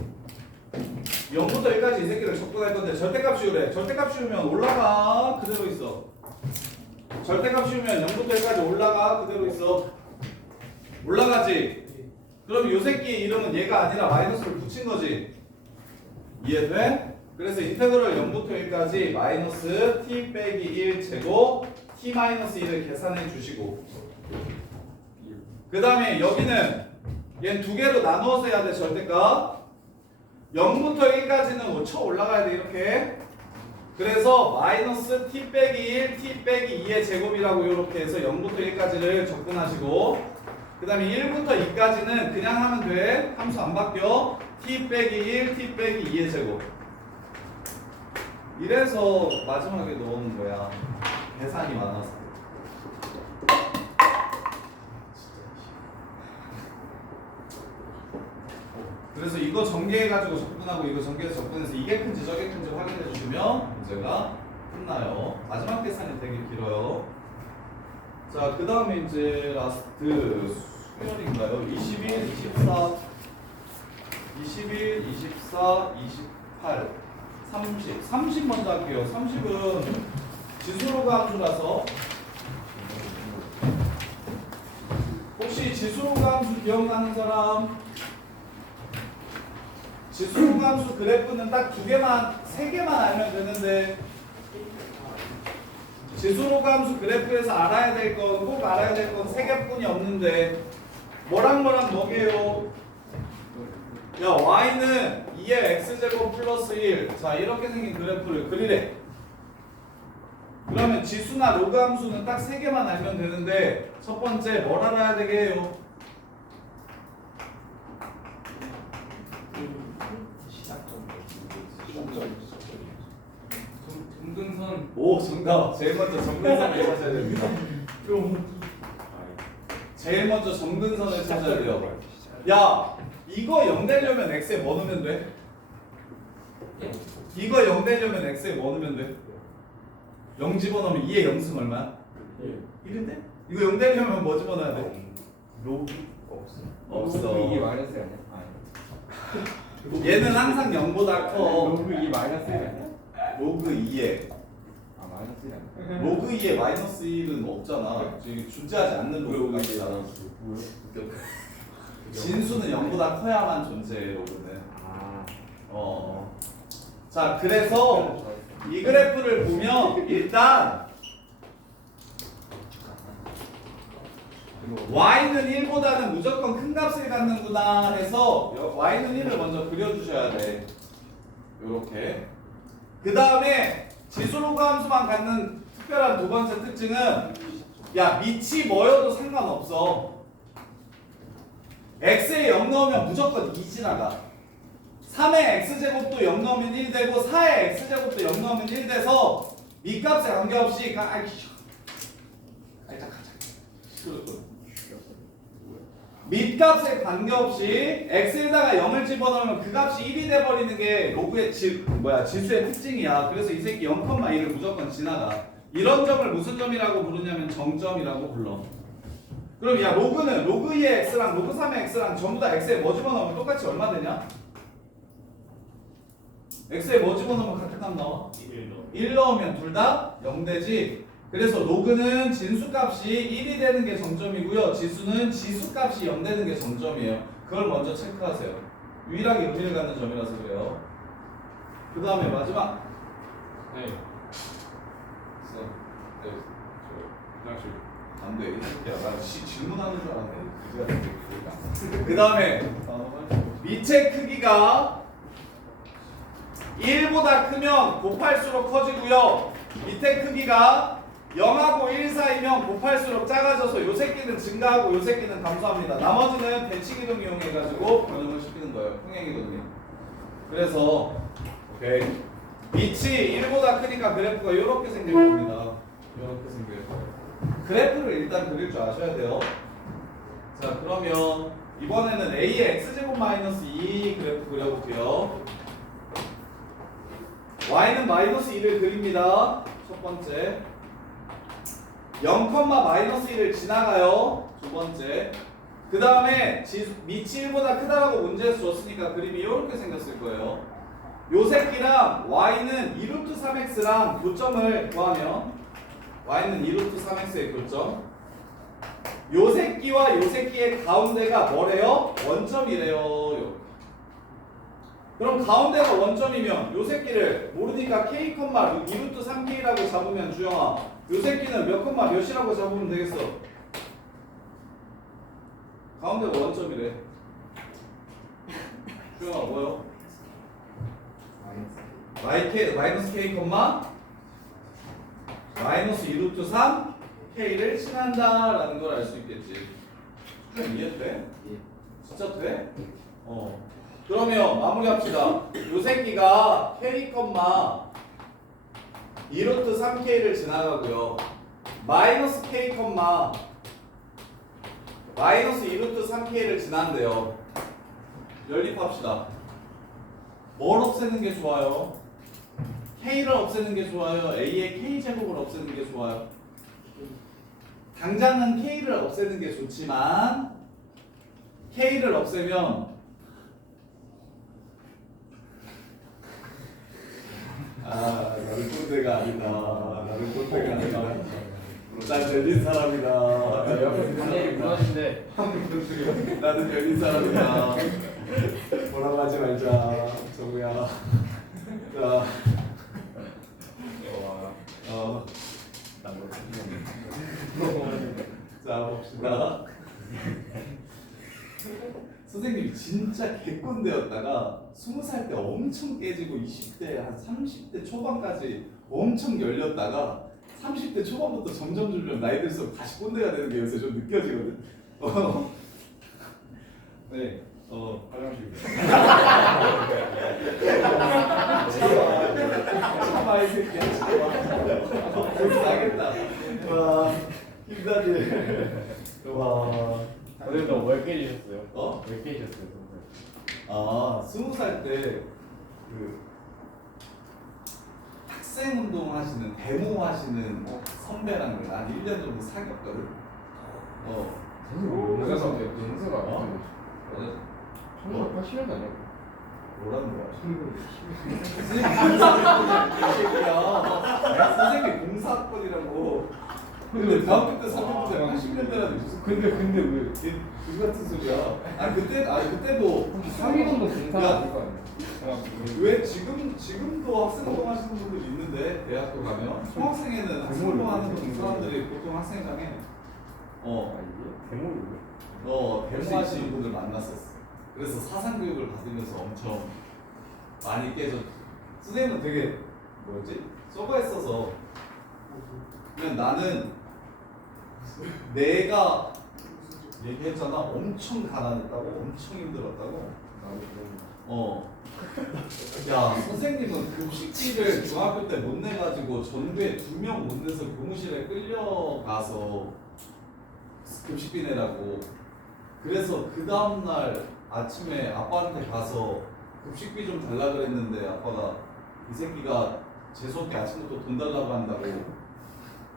이 새끼를 접근할 건데 절대값 씌우래. 절대값 씌우면 올라가. 그대로 있어. 절대값 씌우면 0부터 1까지 올라가. 그대로 있어. 올라가지. 그럼 요 새끼의 이름은 얘가 아니라 마이너스를 붙인 거지. 이해돼? 그래서 인테그럴 0부터 1까지 마이너스 t 빼기 1 제곱 t 마이너스 1을 계산해 주시고 그 다음에 여기는 얘는 두 개로 나누어서 해야 돼. 절대값 0부터 1까지는 쳐 올라가야 돼. 이렇게. 그래서 마이너스 t 빼기 1 t 빼기 2의 제곱이라고 이렇게 해서 0부터 1까지를 접근하시고 그 다음에 1부터 2까지는 그냥 하면 돼. 함수 안 바뀌어. t 빼기 1, t 빼기 2의 제곱. 이래서 마지막에 넣는 거야. 계산이 많아서. 그래서 이거 전개해가지고 접근하고 이거 전개해서 접근해서 이게 큰지 저게 큰지 확인해 주시면 문제가 끝나요. 마지막 계산이 되게 길어요. 자, 그 다음에 이제 라스트 수열인가요? 21, 24, 21, 24, 28, 30. 30 먼저 할게요. 30은 지수로가 함수라서 혹시 지수로가 함수 기억나는 사람? 지수로가 함수 그래프는 딱 두 개만, 세 개만 알면 되는데 지수로가 함수 그래프에서 알아야 될 건, 꼭 알아야 될 건 세 개뿐이 없는데 뭐랑 뭐게요? 야, y는 2의 x제곱 플러스 1. 자, 이렇게 생긴 그래프를 그리래. 그러면 지수나 로그 함수는 딱 세 개만 알면 되는데 첫 번째 뭘 알아야 되게 해요? 정근선. 오, 정답. 제일 먼저 정근선을 찾아야 됩니다. 제일 먼저 정근선을 찾아야 돼요. 야, 이거 0 되려면 x에 뭐 넣으면 돼? 이거 0 되려면 x에 뭐 넣으면 돼? 0 집어넣으면 2의 0승 얼마야? 1인데? 이거 0 되려면 뭐 집어넣어야 돼? 로그 없어. 없어. 이게 마이너스 아니야? 얘는 항상 0보다 커. 로그 이게 마이너스 1 아니야? 로그 2에 아 마이너스 1 아니야? 로그 2에 마이너스 1은 없잖아. 지금 존재하지 않는 로그가 있잖아. 뭐요? 진수는 0보다 커야만 존재해. 로그는. 아. 자, 그래서 이 그래프를 보면 일단 y는 1보다는 무조건 큰 값을 갖는구나 해서 y는 1을 먼저 그려주셔야 돼. 요렇게. 그 다음에 지수로그 함수만 갖는 특별한 두 번째 특징은 야, 밑이 뭐여도 상관없어. x에 0 넣으면 무조건 2 지나가. 3의 x제곱도 0 넣으면 1 되고 4의 x제곱도 0 넣으면 1 돼서 밑값에 관계없이 밑값에 관계없이 x에다가 0을 집어넣으면 그 값이 1이 돼버리는 게 로그의 지수의 특징이야. 그래서 이 새끼 0,1을 무조건 지나가. 이런 점을 무슨 점이라고 부르냐면 정점이라고 불러. 그럼 야, 로그는 로그 2의 x랑 로그 3의 x랑 전부 다 x에 뭐 집어넣으면 똑같이 얼마 되냐? x에 뭐 집어넣으면 같은 값 나와? 1 넣으면 둘 다 0 되지. 그래서 로그는 진수값이 1이 되는 게 정점이고요. 지수는 지수값이 0 되는 게 정점이에요. 그걸 먼저 체크하세요. 유일하게 의미를 갖는 점이라서 그래요. 그 다음에 마지막. 네. 있어. 네. 저 화장실. 안 돼. 야, 나 질문하는 줄 알았네. 그 다음에 밑의 크기가 1보다 크면 곱할수록 커지고요. 밑에 크기가 0하고 1 사이면 곱할수록 작아져서 요 새끼는 증가하고 요 새끼는 감소합니다. 나머지는 대칭이동 이용해가지고 변형을 시키는 거예요. 평행이동이. 그래서 오케이. 밑이 1보다 크니까 그래프가 이렇게 생길 겁니다. 이렇게 생길 거예요. 그래프를 일단 그릴 줄 아셔야 돼요. 자, 그러면 이번에는 a의 x제곱 마이너스 2 그래프 그려볼게요. y는 마이너스 2를 그립니다. 첫 번째 0, 마이너스 1을 지나가요. 두 번째. 그 다음에 밑이 1보다 크다라고 문제에서 줬으니까 그림이 이렇게 생겼을 거예요. 요 새끼랑 y는 2루트 3x랑 교점을 구하면 y는 2루트 3x의 교점. 요 새끼와 요 새끼의 가운데가 뭐래요? 원점이래요. 그럼 가운데가 원점이면 요 새끼를 모르니까 k, 2루트 3k라고 잡으면 주영아 요 새끼는 몇 몇이라고 잡으면 되겠어? 가운데가 원점이래. 주영아 뭐요? 마이너스 k, 마이너스 2루트 3 k를 칠한다 라는 걸 알 수 있겠지. 이해돼? 예. 진짜 돼? 그러면 마무리합시다. 요 새끼가 k, 2루트 3k를 지나가고요. 마이너스 k, 마이너스 2루트 3k를 지난대요. 연립합시다. 뭘 없애는 게 좋아요? k를 없애는 게 좋아요? a의 k제곱을 없애는 게 좋아요? 당장은 k를 없애는 게 좋지만 k를 없애면 나는 꼰대가 아니다. 나는 꼰대가 아니다. 난 열린 사람이다. 반대리 무너진데 나는 열린 사람이다. 뭐라고 하지 말자. 정우야. 자, 자 봅시다. 선생님이 진짜 개꼰대였다가 20살 때 엄청 깨지고 20대 한 30대 초반까지 엄청 열렸다가 30대 초반부터 점점 나이 들수록 다시 꼰대가 되는 게 요새 좀 느껴지거든. 네. 화장실. 참아 이 새끼야 참아. 불쌍하겠다. 와 힘나지. 와. 오늘도 몇 개 주셨어요? 몇 개 주셨어요? 20살 때 그 학생 운동 하시는 데모 하시는 선배랑 한 1년 정도 사귀었거든. 그래서 연수가 어? 1980년 아니야? 뭐라는 거야? 선생님 공사학번이라고. 근데 대학교 때 3년대 80년대라도 무슨 근데 왜 그 같은 소리야. 그때도 상위동도 공사 야, 아닐 거 아니야? 왜 지금도 학생운동 하시는 분들 있는데 대학교 가면 총학생회는 학생운동 하는 사람들이 보통 학생회장에 대모를 데모하시는 분들 만났었어. 그래서 사상 교육을 받으면서 엄청 많이 깨졌. 선생님은 되게 뭐였지? 썩어했어서 그냥 나는 내가 얘기했잖아. 엄청 가난했다고, 엄청 힘들었다고. 야, 선생님은 급식비를 중학교 때 못 내가지고 전교에 2명 못 내서 교무실에 끌려가서 급식비 내라고. 그래서 그 다음날 아침에 아빠한테 가서 급식비 좀 달라 그랬는데 아빠가 이 새끼가 재수없게 아침부터 돈 달라고 한다고.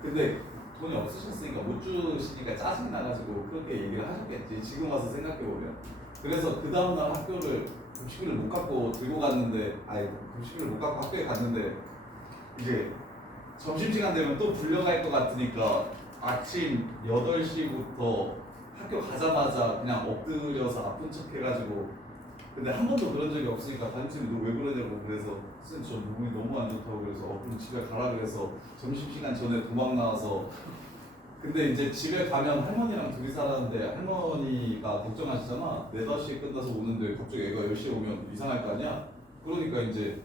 근데 돈이 없으셨으니까 못 주시니까 짜증이 나가지고 그렇게 얘기를 하셨겠지. 지금 와서 생각해보면. 그래서 그 다음날 학교를 급식비를 못 갖고 들고 갔는데, 급식비를 못 갖고 학교에 갔는데 이제 점심시간 되면 또 불려갈 것 같으니까 아침 8시부터 학교 가자마자 그냥 엎드려서 아픈 척 해가지고. 근데 한 번도 그런 적이 없으니까 담임쌤이 너 왜 그러냐고. 그래서 쌤 저 몸이 너무 안 좋다고 그래서 그럼 집에 가라 그래서 점심시간 전에 도망 나와서. 근데 이제 집에 가면 할머니랑 둘이 살았는데 할머니가 걱정하시잖아. 4, 5시에 끝나서 오는데 갑자기 애가 10시에 오면 이상할 거 아니야. 그러니까 이제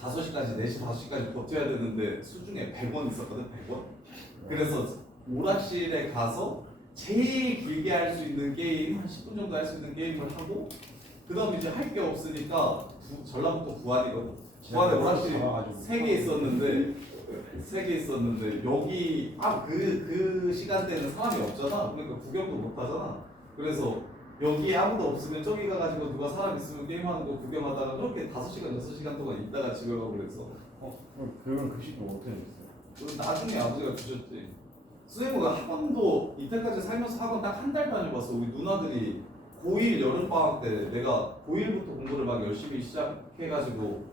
5시까지 4시 5시까지 버텨야 되는데 수중에 100원 있었거든. 100원. 그래서 오락실에 가서 제일 길게 할 수 있는 게임 한 10분 정도 할 수 있는 게임을 하고 그 다음에 이제 할 게 없으니까 전라북도 부안이거든. 부안에 오락실이 3개 있었는데 여기 그 시간대는 사람이 없잖아. 그러니까 구경도 못 하잖아. 그래서 여기에 아무도 없으면 저기 가가지고 누가 사람 있으면 게임하는 거 구경하다가 그렇게 5시간 6시간 동안 있다가 집에 가고 그랬어. 그런 급식도 어떻게 됐어요? 그럼 나중에 아버지가 주셨지. 선생님은 학원도 이때까지 살면서 학원 딱 한 달 다녀봤어. 우리 누나들이 고1 여름방학 때 내가 고1부터 공부를 막 열심히 시작해가지고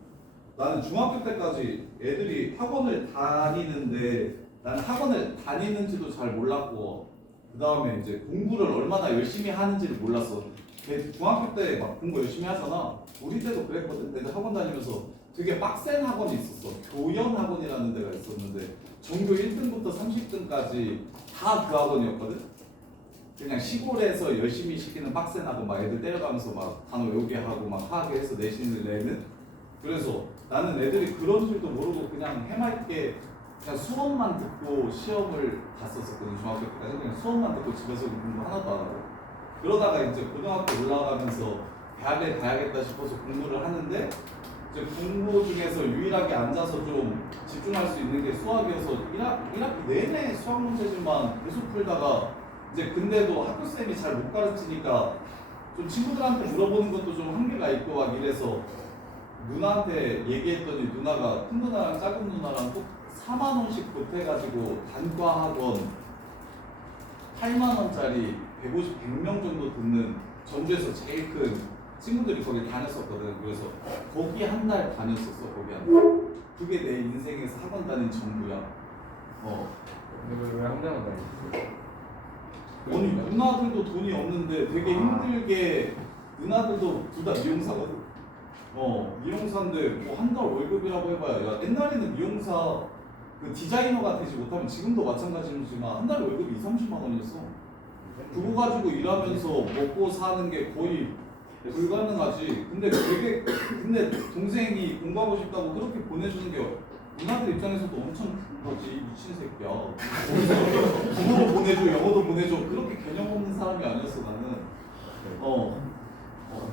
나는 중학교 때까지 애들이 학원을 다니는데 나는 학원을 다니는지도 잘 몰랐고 그 다음에 이제 공부를 얼마나 열심히 하는지를 몰랐어. 중학교 때 막 공부 열심히 하잖아. 우리 때도 그랬거든. 애들 학원 다니면서 되게 빡센 학원이 있었어. 교연 학원이라는 데가 있었는데 전교 1등부터 30등까지 다 그 학원이었거든. 그냥 시골에서 열심히 시키는 빡센 학원, 막 애들 때려가면서 막 단어 외우게 하고 막 하게 해서 내신을 내는. 그래서 나는 애들이 그런 줄도 모르고 그냥 해맑게 그냥 수업만 듣고 시험을 봤었거든. 중학교 때까지 그냥 수업만 듣고 집에서 공부 하나도 안 하고. 그러다가 이제 고등학교 올라가면서 대학에 가야겠다 싶어서 공부를 하는데 이제 공부 중에서 유일하게 앉아서 좀 집중할 수 있는 게 수학이어서 1학기 내내 수학 문제집만 계속 풀다가 이제 근데도 학교 쌤이 잘 못 가르치니까 좀 친구들한테 물어보는 것도 좀 한계가 있고 막 이래서 누나한테 얘기했더니 누나가 큰 누나랑 작은 누나랑 꼭 4만 원씩 보태가지고 단과 학원 8만 원짜리 150, 100명 정도 듣는 전주에서 제일 큰 친구들이 거기 다녔었거든. 그래서 거기 한 달 다녔었어. 거기 한 달. 그게 내 인생에서 학원 다닌 전부야. 근데 왜 한장을 다니지? 아니 누나들도 돈이 없는데 되게 힘들게 누나들도 둘 다 미용사거든. 미용사인데 뭐 한 달 월급이라고 해봐야 야 옛날에는 미용사 그 디자이너가 되지 못하면 지금도 마찬가지지만 한 달에 월급이 2, 30만 원이었어. 그거 가지고 일하면서 먹고 사는 게 거의 불가능하지. 근데 동생이 공부하고 싶다고 그렇게 보내주는 게 누나들 입장에서도 엄청 큰 거지. 미친 새끼야. 거기서 국어도 보내줘, 영어도 보내줘. 그렇게 개념 없는 사람이 아니었어 나는.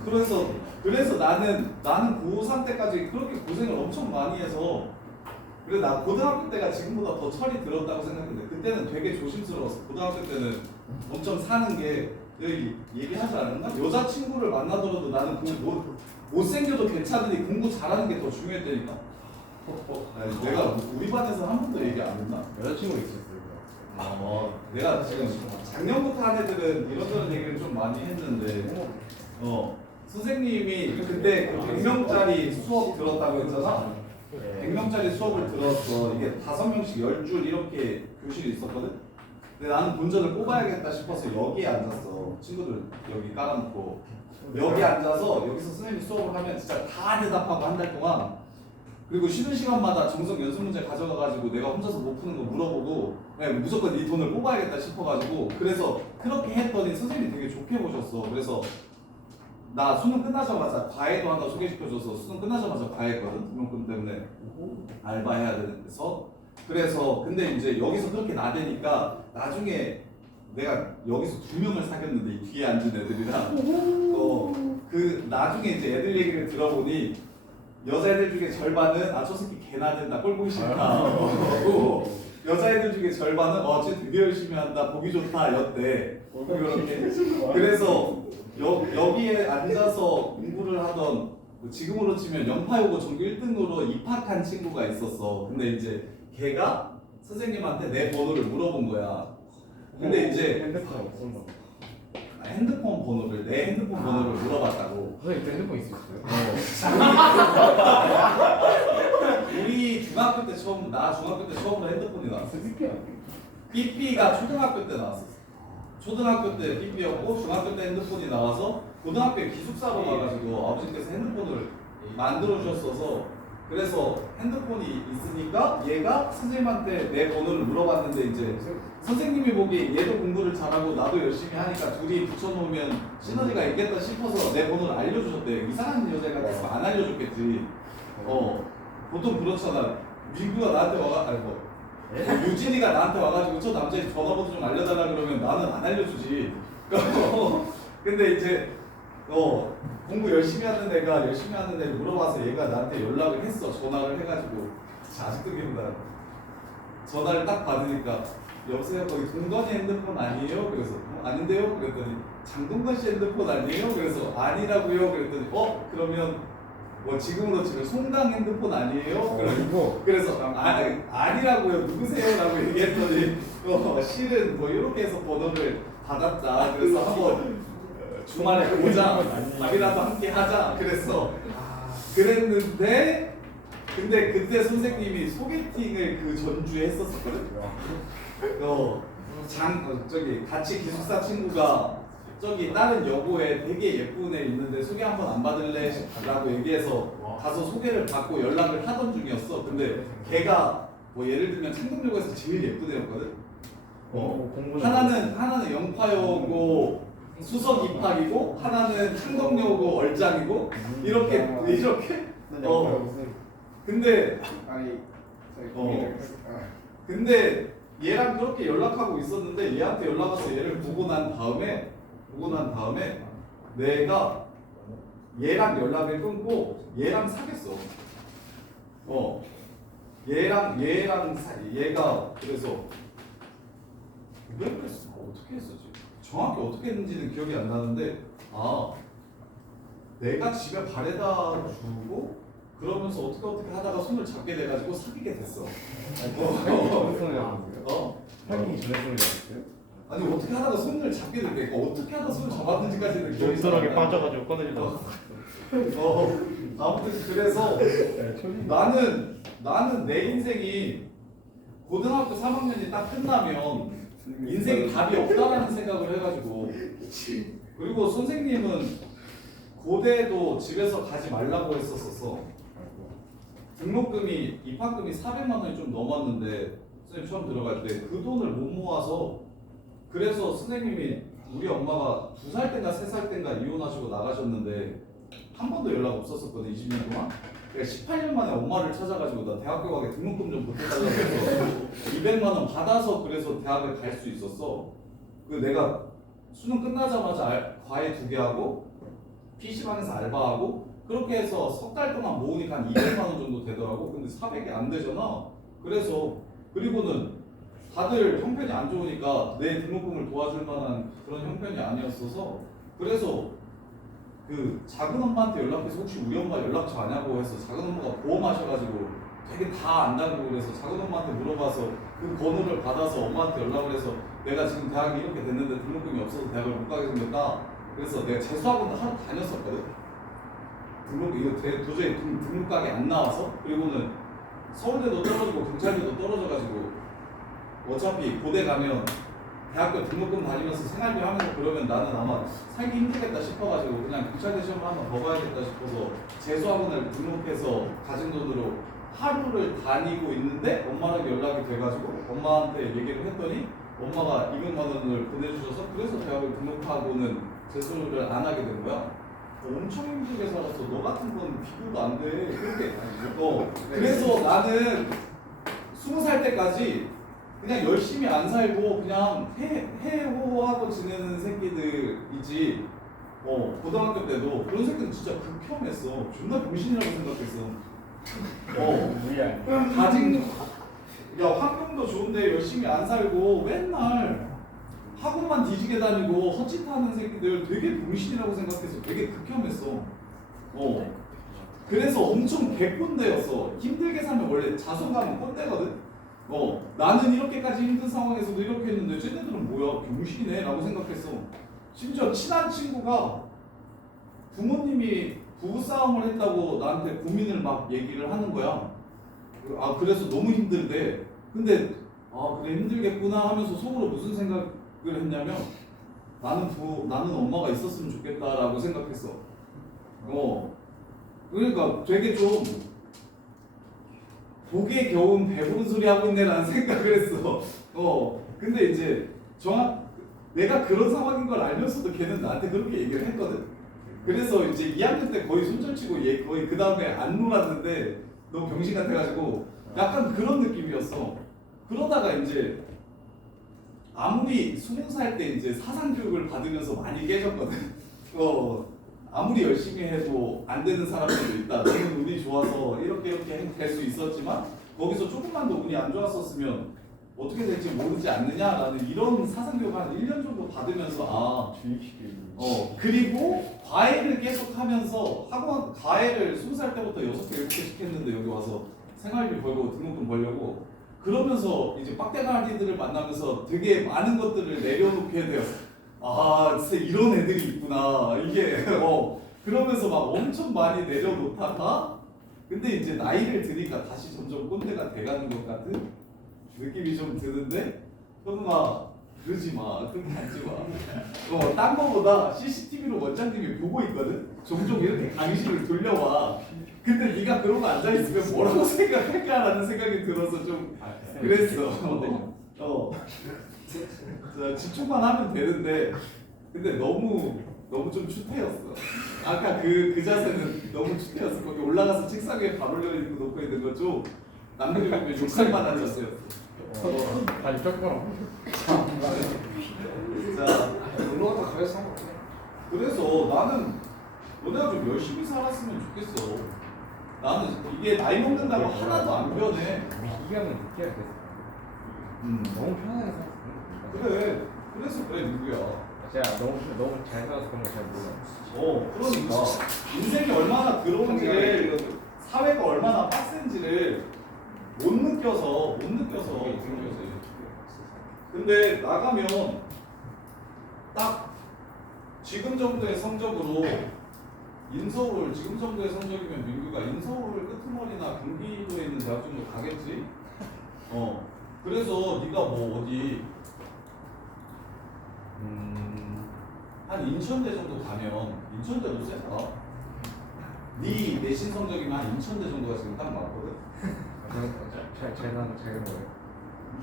그래서 나는 고3 때까지 그렇게 고생을 엄청 많이 해서 그래 나 고등학교 때가 지금보다 더 철이 들었다고 생각했는데 그때는 되게 조심스러웠어. 고등학교 때는 엄청 사는 게 여기 얘기하지 않았나? 여자친구를 만나더라도 나는 못생겨도 괜찮으니 공부 잘하는 게 더 중요했다니까. 아니, 내가 우리 반에서 한 번도 얘기 안 했나? 여자친구 있었어요. 내가 지금 작년부터 한 애들은 이런저런 얘기를 좀 많이 했는데 선생님이 그때 그 100명짜리 수업 들었다고 했잖아. 100명짜리 수업을 들었어. 이게 5명씩 10줄 이렇게 교실이 있었거든. 근데 나는 본전을 뽑아야겠다 싶어서 여기에 앉았어. 친구들 여기 깔아놓고 여기 앉아서 여기서 선생님이 수업을 하면 진짜 다 대답하고 한 달 동안 그리고 쉬는 시간마다 정성 연습 문제 가져가가지고 내가 혼자서 못 푸는 거 물어보고 무조건 이 돈을 뽑아야겠다 싶어가지고 그래서 그렇게 했더니 선생님이 되게 좋게 보셨어. 그래서 나 수능 끝나자마자 과외도 하나 소개시켜줘서 수능 끝나자마자 과외했거든. 등록금 때문에 알바해야 돼서 그래서 근데 이제 여기서 그렇게 나대니까 나중에 내가 여기서 2명을 사귀었는데 이 뒤에 앉은 애들이랑 그 나중에 이제 애들 얘기를 들어보니 여자애들 중에 절반은 저 새끼 개나 된다 꼴 보기 싫다 그러고 여자애들 중에 절반은 쟤 되게 열심히 한다 보기 좋다 였대. 그렇게 그래서 여기에 앉아서 공부를 하던 지금으로 치면 영파여고 전교 1등으로 입학한 친구가 있었어. 근데 이제 걔가 선생님한테 내 번호를 물어본 거야. 근데 이제 핸드폰 없었나? 핸드폰 번호를 내 핸드폰 번호를 물어봤다고. 선생님 때 핸드폰 있었어요? 우리 중학교 때 나 중학교 때 처음으로 핸드폰이 나왔어. 삐삐가 초등학교 때 나왔었어. 초등학교 때 삐삐였고 중학교 때 핸드폰이 나와서 고등학교에 기숙사로 가가지고 아버지께서 핸드폰을 만들어 주셨어서 그래서 핸드폰이 있으니까 얘가 선생님한테 내 번호를 물어봤는데 이제 선생님이 보기 얘도 공부를 잘하고 나도 열심히 하니까 둘이 붙여놓으면 시너지가 있겠다 싶어서 내 번호를 알려주셨대. 이상한 여자가 있으면 안 알려줬겠지. 보통 그렇잖아. 민구가 나한테 유진이가 나한테 와가지고 저 남자애 전화번호 좀 알려달라 그러면 나는 안 알려주지. 근데 이제 공부 열심히 하는 애가 열심히 하는 애 물어봐서 얘가 나한테 연락을 했어. 전화를 해가지고 아직도 기억나. 전화를 딱 받으니까 여보세요 거기 동건이 핸드폰 아니에요? 그래서 아닌데요? 그랬더니 장동건 씨 핸드폰 아니에요? 그래서 아니라고요? 그랬더니 그러면 뭐 지금으로 치면 송강 핸드폰 아니에요? 그래서 아니라고요 누구세요? 라고 얘기했더니 실은 뭐 이렇게 해서 번호를 받았다. 그래서 한번 주말에 보자 밥이라도 함께 하자 그랬어. 그랬는데 근데 그때 선생님이 소개팅을 그 전주에 했었거든. 저기 같이 기숙사 친구가 저기 다른 여고에 되게 예쁜 애 있는데 소개 한번 안 받을래? 라고 얘기해서 가서 소개를 받고 연락을 하던 중이었어. 근데 걔가 뭐 예를 들면 창동여고에서 제일 예쁜 애였거든. 하나는 영파여고 수석 입학이고 하나는 창동여고 얼짱이고 이렇게 근데 근데 얘랑 그렇게 연락하고 있었는데 얘한테 연락 와서 얘를 보고 난 다음에 내가 얘랑 연락을 끊고 얘랑 사귀었어. 얘가 그래서 왜 그랬어? 어떻게 했었지? 정확히 어떻게 했는지는 기억이 안 나는데 내가 집에 바래다 주고 그러면서 어떻게 하다가 손을 잡게 돼가지고 사귀게 됐어. 사귀기 전에 손을 잡았어요? 아니 어떻게 하다가 손을 잡게 됐대. 어떻게 하다 손을 잡았는지까지는 기억이 몸서락에 안 나. 빠져가지고 꺼내려고. 아무튼 그래서 나는 내 인생이 고등학교 3학년이 딱 끝나면 인생이 답이 없다라는 생각을 해가지고 그리고 선생님은 고대도 집에서 가지 말라고 했었어. 등록금이 입학금이 400만 원이 좀 넘었는데 선생님 처음 들어갈 때 그 돈을 못 모아서 그래서 선생님이 우리 엄마가 2살 땐가 3살 땐가 이혼하시고 나가셨는데 한 번도 연락 없었었거든 20년 동안. 내가 18년 만에 엄마를 찾아가지고 나 대학교 가게 등록금 좀 보태달라고 해서 200만 원 받아서 그래서 대학을 갈 수 있었어. 그 내가 수능 끝나자마자 과외 2개 하고 PC방에서 알바하고 그렇게 해서 석 달 동안 모으니까 한 200만 원 정도 되더라고. 근데 400이 안 되잖아. 그래서 그리고는 다들 형편이 안 좋으니까 내 등록금을 도와줄 만한 그런 형편이 아니었어서 그래서 그 작은 엄마한테 연락해서 혹시 우리 엄마 연락처 아냐고 해서 작은 엄마가 보험하셔가지고 되게 다 안다고 그래서 작은 엄마한테 물어봐서 그 번호를 받아서 엄마한테 연락을 해서 내가 지금 대학이 이렇게 됐는데 등록금이 없어서 대학을 못 가게 생겼다. 그래서 내가 재수학원도 하루 다녔었거든. 도저히 등록각이 안 나와서 그리고는 서울대도 떨어지고 경찰대도 떨어져가지고 어차피 고대 가면 대학교 등록금 다니면서 생활비 하면서 그러면 나는 아마 살기 힘들겠다 싶어가지고 그냥 경찰대 시험 한번 더 봐야겠다 싶어서 재수학원을 등록해서 가진 돈으로 하루를 다니고 있는데 엄마랑 연락이 돼가지고 엄마한테 얘기를 했더니 엄마가 200만 원을 보내주셔서 그래서 대학을 등록하고는 재수를 안 하게 된 거야. 엄청 힘들게 살았어. 너 같은 건 비교도 안 돼. 그렇게. 그래서 나는 20살 때까지 그냥 열심히 안 살고 그냥 해호하고 지내는 새끼들이지. 고등학교 때도 그런 새끼는 진짜 극혐했어. 존나 병신이라고 생각했어. 가진 환경도 좋은데 열심히 안 살고 맨날 학원만 뒤지게 다니고 헛짓하는 새끼들 되게 병신이라고 생각해서 되게 극혐했어. 그래서 엄청 개꼰대였어. 힘들게 살면 원래 자존감은 꼰대거든. 나는 이렇게까지 힘든 상황에서도 이렇게 했는데 쟤네들은 뭐야 병신이네 라고 생각했어. 심지어 친한 친구가 부모님이 부부싸움을 했다고 나한테 고민을 막 얘기를 하는 거야. 그래서 너무 힘들대. 근데 그래 힘들겠구나 하면서 속으로 무슨 생각을 했냐면 나는 엄마가 있었으면 좋겠다라고 생각했어. 그러니까 되게 좀 복에 겨운 배부른 소리 하고 있네라는 생각을 했어. 근데 이제 내가 그런 상황인 걸 알면서도 걔는 나한테 그렇게 얘기를 했거든. 그래서 이제 2학년 때 거의 손절치고 얘 거의 그 다음에 안 놀았는데 너무 병신 같아가지고 약간 그런 느낌이었어. 그러다가 이제 아무리 20살 때 이제 사상교육을 받으면서 많이 깨졌거든. 아무리 열심히 해도 안 되는 사람들도 있다. 너는 운이 좋아서 이렇게 될 수 있었지만 거기서 조금만 더 운이 안 좋았었으면 어떻게 될지 모르지 않느냐라는 이런 사상교육을 한 1년 정도 받으면서 그리고 과외를 계속하면서 학원 과외를 20살 때부터 6개, 7개씩 했는데 여기 와서 생활비 벌고 등록금 벌려고 그러면서 이제 빡대가리들을 만나면서 되게 많은 것들을 내려놓게 돼요. 진짜 이런 애들이 있구나. 이게 그러면서 막 엄청 많이 내려놓다가 근데 이제 나이를 드니까 다시 점점 꼰대가 돼가는 것 같은 느낌이 좀 드는데 형아 그러지 마. 그렇게 하지 마. 딴 거보다 CCTV로 원장님이 보고 있거든. 종종 이렇게 강의실을 돌려와. 근데 네가 그러고 앉아있으면 뭐라고 생각할까라는 생각이 들어서 좀 그랬어. 집중만 하면 되는데 근데 너무 좀 추태였어. 아까 그 자세는 너무 추태였어. 거기 올라가서 책상 위에 밥 올려 있는 거 놓고 있는 거 좀 남들이 보면 욕설만 앉았어요. 다시 쫓겨라. 자, 놀러 갔다 그래서 한 거 같아. 그래서 나는 너네가 좀 열심히 살았으면 좋겠어. 나는 이게 나이 먹는다고 하나도 안 변해. 미기감은 느껴야 돼. 너무 편하게 살았어. 그래. 그래서 그래 누구야. 제가 너무 잘 살아서 그런 거 잘 몰라. 그러니까 인생이 얼마나 더러운지를, 사회가 얼마나 빡센지를 못 느껴서 그런 거지. 근데 나가면 딱 지금 정도의 성적으로 인서울, 지금 정도의 성적이면 민규가 인서울 끄트머리나 경기도에 있는 대학 정도 가겠지. 그래서 네가 뭐 어디 한 인천대 정도 가면, 인천대도 세다. 네 내신 성적이면 한 인천대 정도가 지금 딱 맞거든. 잘 나는 잘 거예요.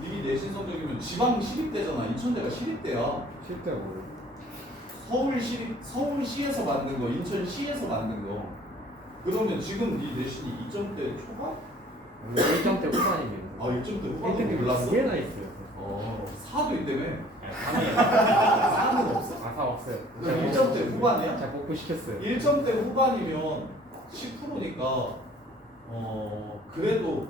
네 내신 성적이면 지방 시립대잖아. 인천대가 시립대야. 실제가 뭐예요? 서울시에서 만든 거, 인천시에서 만든 거. 그러면 지금 네 내신이 2점대 초반? 1점대 후반입니다. 1점대 후반도 1점대 몰랐어? 2개나 있어요. 4도 있다며? 아니에요. 4는 없어? 사 없어요. 1점대 후반이야? 잘 복구시켰어요. 1점대 후반이면 10%니까 그래도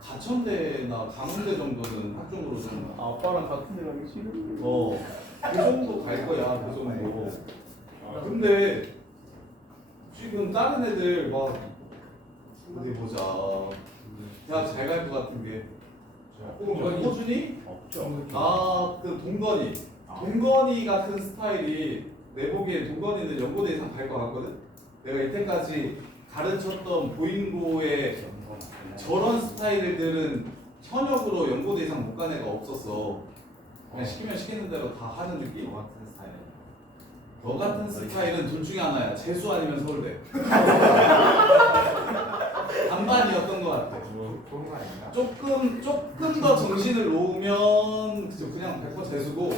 가천대나 강원대 정도는 학종으로 좀 아빠랑 같은 데 가기 싫은데. 그 정도 갈 거야. 그 정도. 근데 지금 다른 애들 막 어디 보자. 야, 잘 갈 것 같은 게 호준이? 없죠. 그 동건이. 동건이 같은 스타일이 내 보기에 동건이는 연고대 이상 갈 것 같거든. 내가 이때까지 가르쳤던 보잉고의 저런 스타일들은 현역으로 연고대 이상 못 간 애가 없었어. 그냥 시키면 시키는 대로 다 하는 느낌? 너 같은 스타일은 둘 중에 하나야. 재수 아니면 서울대. 반반이었던 것 같아. 좋은 거 아닌가? 조금 더 정신을 놓으면 그냥 100% 재수고,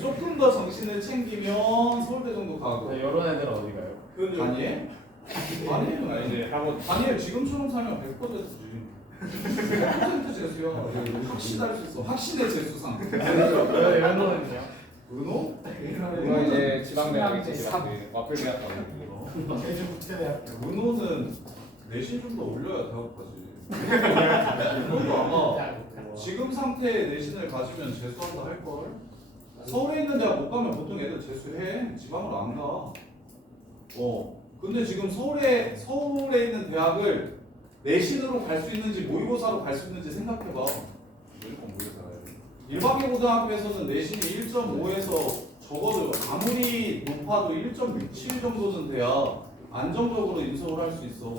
조금 더 정신을 챙기면 서울대 정도 가고. 이런 애들은 어디 가요? 다니엘? 다니엘은 아니지. 다니엘 지금처럼 살면 100%지. 100% 재수야. 확신할 수 있어. 확신의 재수상. 연호는요? 은호? 이거 이제 지방대학이지. 와플 대학 가고. 은호는 내신 좀 더 올려야 대학 가지. 은호도 아마 지금 상태의 내신을 가지면 재수한다 할걸? 서울에 있는 대학 못 가면 보통 애들 재수해. 지방으로 안 가. 근데 지금 서울에 있는 대학을 내신으로 갈 수 있는지 모의고사로 갈 수 있는지 생각해봐. 일반계 고등학교에서는 내신이 1.5에서 적어도 아무리 높아도 1.67 정도는 돼야 안정적으로 인서울 할 수 있어.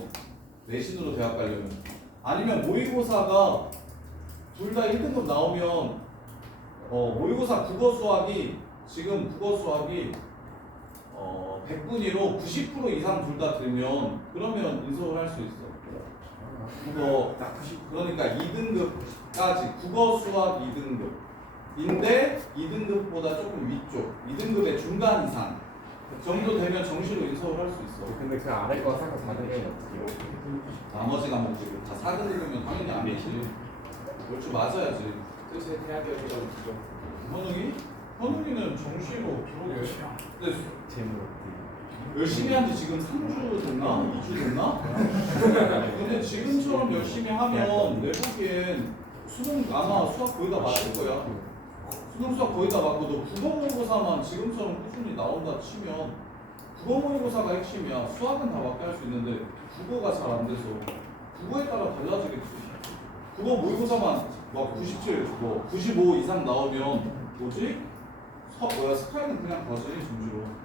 내신으로 대학 가려면. 아니면 모의고사가 둘 다 1등급 나오면 모의고사 국어 수학이 지금 국어 수학이 100분위로 90% 이상 둘 다 들면 그러면 인서울 할 수 있어. 국어 딱 90, 그러니까 2등급까지 국어 수학 2등급인데 2등급보다 조금 위쪽 2등급의 중간 이상 정도 되면 정시로 인서울 할 수 있어. 근데 그 아래 거 상관 4등급이 어떻게 나머지 과목들은 다 4등급이면 당연히 안 되지. 얼추 맞아야지. 뜻의 대학이었다고 주죠. 현웅이는 정시로 들어오게. 근데 재미로 열심히 한 지 지금 3주 됐나? 2주 됐나? 근데 지금처럼 열심히 하면 내 보기엔 수능 아마 수학 거의 다 맞을 거야. 수능 수학 거의 다 맞고 너 국어 모의고사만 지금처럼 꾸준히 나온다 치면 국어 모의고사가 핵심이야. 수학은 다 맞게 할 수 있는데 국어가 잘 안 돼서 국어에 따라 달라지겠지. 국어 모의고사만 막 97, 뭐 95 이상 나오면 뭐지? 스카이는 그냥 가지 점수로.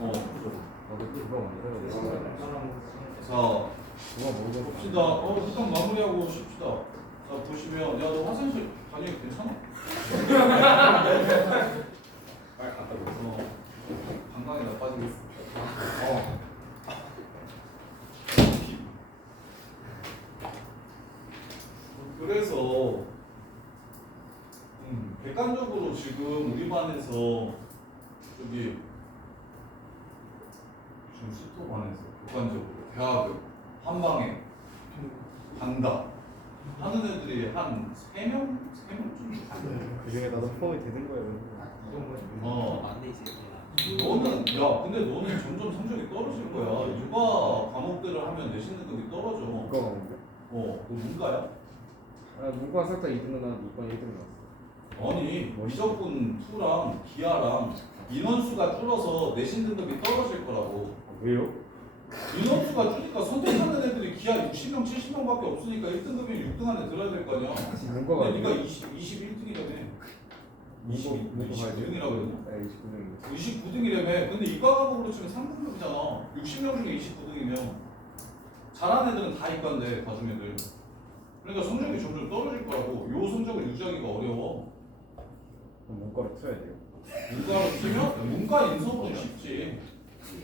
나도 그거 만들어야 돼. 자, 그거 모르고 봅시다. 일단 마무리하고 쉽시다. 자, 보시면, 야, 너 화장실 다니기 괜찮아? 빨리 갔다 오세요. 방광이 나빠지겠어. 그래서, 객관적으로 지금 우리 반에서, 저기, 지금 스토반에서 객관적으로, 대학은, 한방에, 간다. 하는 애들이 한 3명? 3명 정도? 그 중에 나도 포함이 되는 거예요. 어. 너는 야 근데 너는 점점 성적이 떨어질 거야. 육아 과목들을 하면 내신 등급이 떨어져. 문과가 뭔데? 너 문과야? 아 문과 살짝 2등은 한 이번 1등 나왔어. 아니 미적분 2랑 기하랑 인원수가 줄어서 내신 등급이 떨어질 거라고. 왜요? 인원수가 줄니까 선택하는 애들이 기하 60명, 70명밖에 없으니까 1등급이면 6등 안에 들어야 될 거 아니야. 문과가 근데 네가 21등이라며. 29등이라고 그랬나? 네 29등인데. 29등이라며. 근데 이과 과목으로 치면 3등급이잖아. 60명 중에 29등이면 잘하는 애들은 다 이과인데 과중 애들. 그러니까 성적이 점점 떨어질 거라고. 요 성적을 유지하기가 어려워. 그럼 문과로 틀어야 돼요. 문과로 치면 문과 인서울은 쉽지.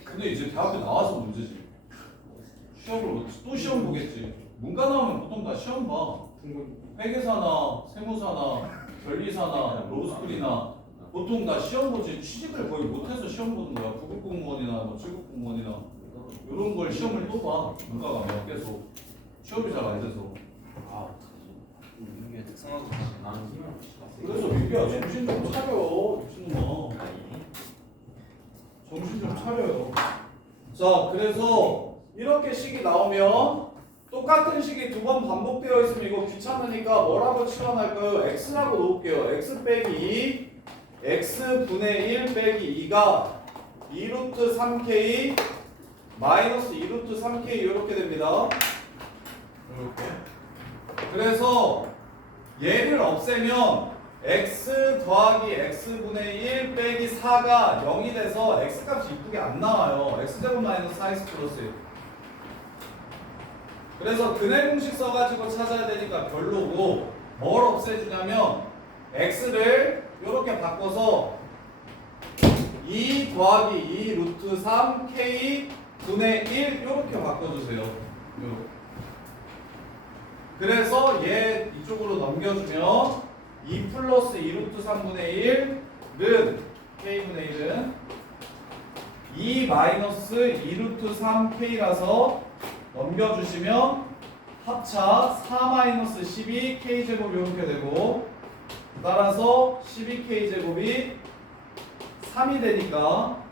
근데 이제 대학교 나와서 문제지. 시험을 또 시험 보겠지. 문과 나오면 보통 다 시험 봐. 회계사나 세무사나 변리사나 로스쿨이나 보통 다 시험 보지. 취직을 거의 못해서 시험 보는 거야. 부국공무원이나 뭐 7급 공무원이나 이런 걸 시험을 또 봐. 문과가 몇 계속 시험이 잘 안 돼서. 이게 특성화고 나는 힘을 그래서 민규야 정신 좀 차려. 미친놈아. 정신 좀 차려요. 자, 그래서 이렇게 식이 나오면 똑같은 식이 두 번 반복되어 있으면 이거 귀찮으니까 뭐라고 치환할까요? x라고 놓을게요. x 빼기 2, x분의 1 빼기 2가 2루트 3k 마이너스 2루트 3k 이렇게 됩니다. 이렇게. 그래서 얘를 없애면 x 더하기 x분의 1 빼기 4가 0이 돼서 x값이 이쁘게 안 나와요. x제곱 마이너스 4x 플러스 1. 그래서 근해 공식 써가지고 찾아야 되니까 별로고 뭘 없애주냐면 x를 이렇게 바꿔서 2 더하기 2 루트 3 k 분의 1 이렇게 바꿔주세요. 요렇게. 그래서 얘 이쪽으로 넘겨주면 2 플러스 2 루트 3분의 1은 k분의 1은 2 마이너스 2 루트 3k라서 넘겨주시면 합차 4 마이너스 12 k제곱 이렇게 되고 따라서 12k제곱이 3이 되니까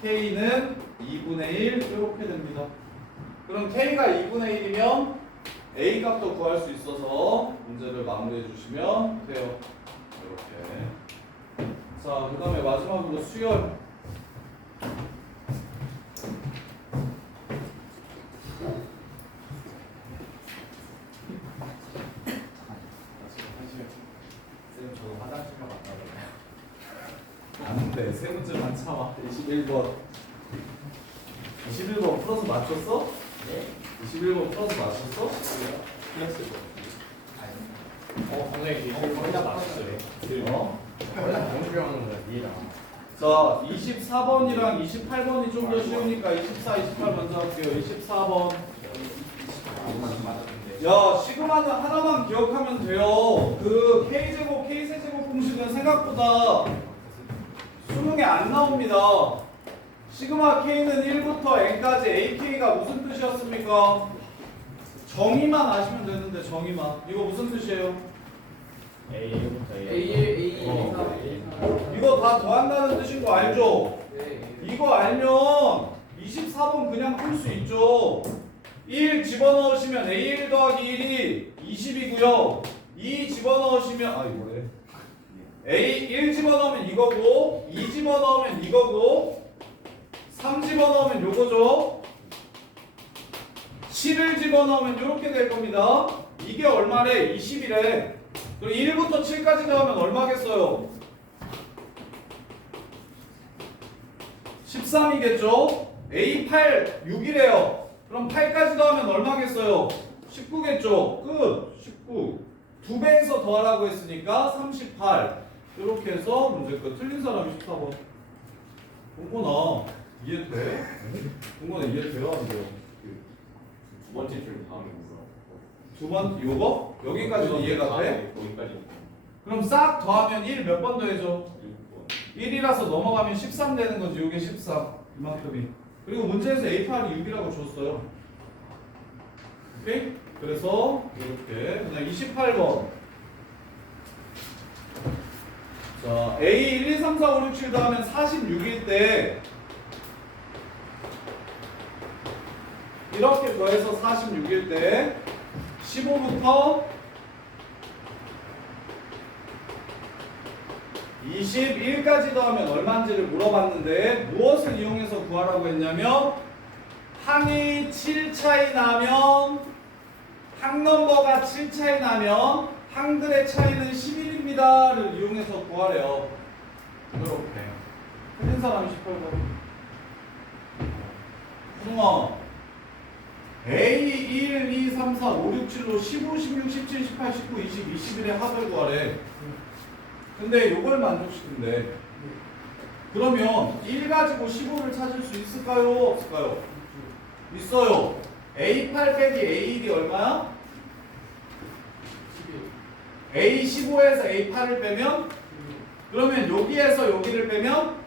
k는 2분의 1 이렇게 됩니다. 그럼 k가 2분의 1이면 a 값도 구할 수 있어서 문제를 마무리해 주시면 돼요. 이렇게. 자, 그 다음에 마지막으로 수열. 쌤 저거 화장실만 갔다 오네. 안 돼. 세 문제만 참아. 21번. 21번 풀어서 맞췄어? 네? 21번 풀어서 맞췄어? 플러스 선생님 거의 다 맞췄어요. 어? 원래 공부하는 거야 니랑. 자, 24번이랑 28번이 좀 더 쉬우니까 24, 28 먼저 할게요. 24번. 야, 시그마는 하나만 기억하면 돼요. 그 K제곱, K세제곱 공식은 생각보다 수능에 안 나옵니다. 시그마 K는 1부터 N까지 AK가 무슨 뜻이었습니까? 정의만 아시면 되는데 정의만. 이거 무슨 뜻이에요? A부터 이거 다 더한다는 뜻인 거 알죠? 이거 알면 24번 그냥 풀 수 있죠. 1 집어넣으시면 A1 더하기 1이 20이고요. 2 집어넣으시면 아 이거 뭐래? A1 집어넣으면 이거고 2 집어넣으면 이거고 3 집어넣으면 요거죠. 7을 집어넣으면 이렇게 될 겁니다. 이게 얼마래? 20이래. 그럼 1부터 7까지 더하면 얼마겠어요? 13이겠죠? A8 6이래요. 그럼 8까지 더하면 얼마겠어요? 19겠죠? 끝. 19. 2배에서 더하라고 했으니까 38. 이렇게 해서 문제 끝. 틀린 사람이 14번. 공고나 이해돼? 공고나 이해돼요? 안 돼요? 두 번째 줄 다음에 뭐야? 두 번, 요거? 여기까지는 이해가 돼? 거기까지 그럼 싹 더하면 1 몇 번 더해줘? 6번. 1이라서 넘어가면 13 되는 거지. 요게 14. 이만큼이. 그리고 문제에서 A8이 6이라고 줬어요. 오케이? 그래서 이렇게 그냥 28번. 자, A 1, 2, 3, 4, 5, 6, 7 더하면 46일 때 이렇게 더해서 46일 때 15부터 21까지 더하면 얼마인지를 물어봤는데 무엇을 이용해서 구하라고 했냐면 항이 7 차이 나면 항 넘버가 7 차이 나면 항들의 차이는 11입니다를 이용해서 구하래요. 이렇게 틀린 사람이 18번. 승아 A 1, 2, 3, 4, 5, 6, 7로 15, 16, 17, 18, 19, 20, 21의 합을 구하래. 근데 요걸 만족시킨대. 그러면 1 가지고 15를 찾을 수 있을까요? 없을까요? 있어요. A8 빼기 A1이 얼마야? A15에서 A8을 빼면? 그러면 여기에서 여기를 빼면?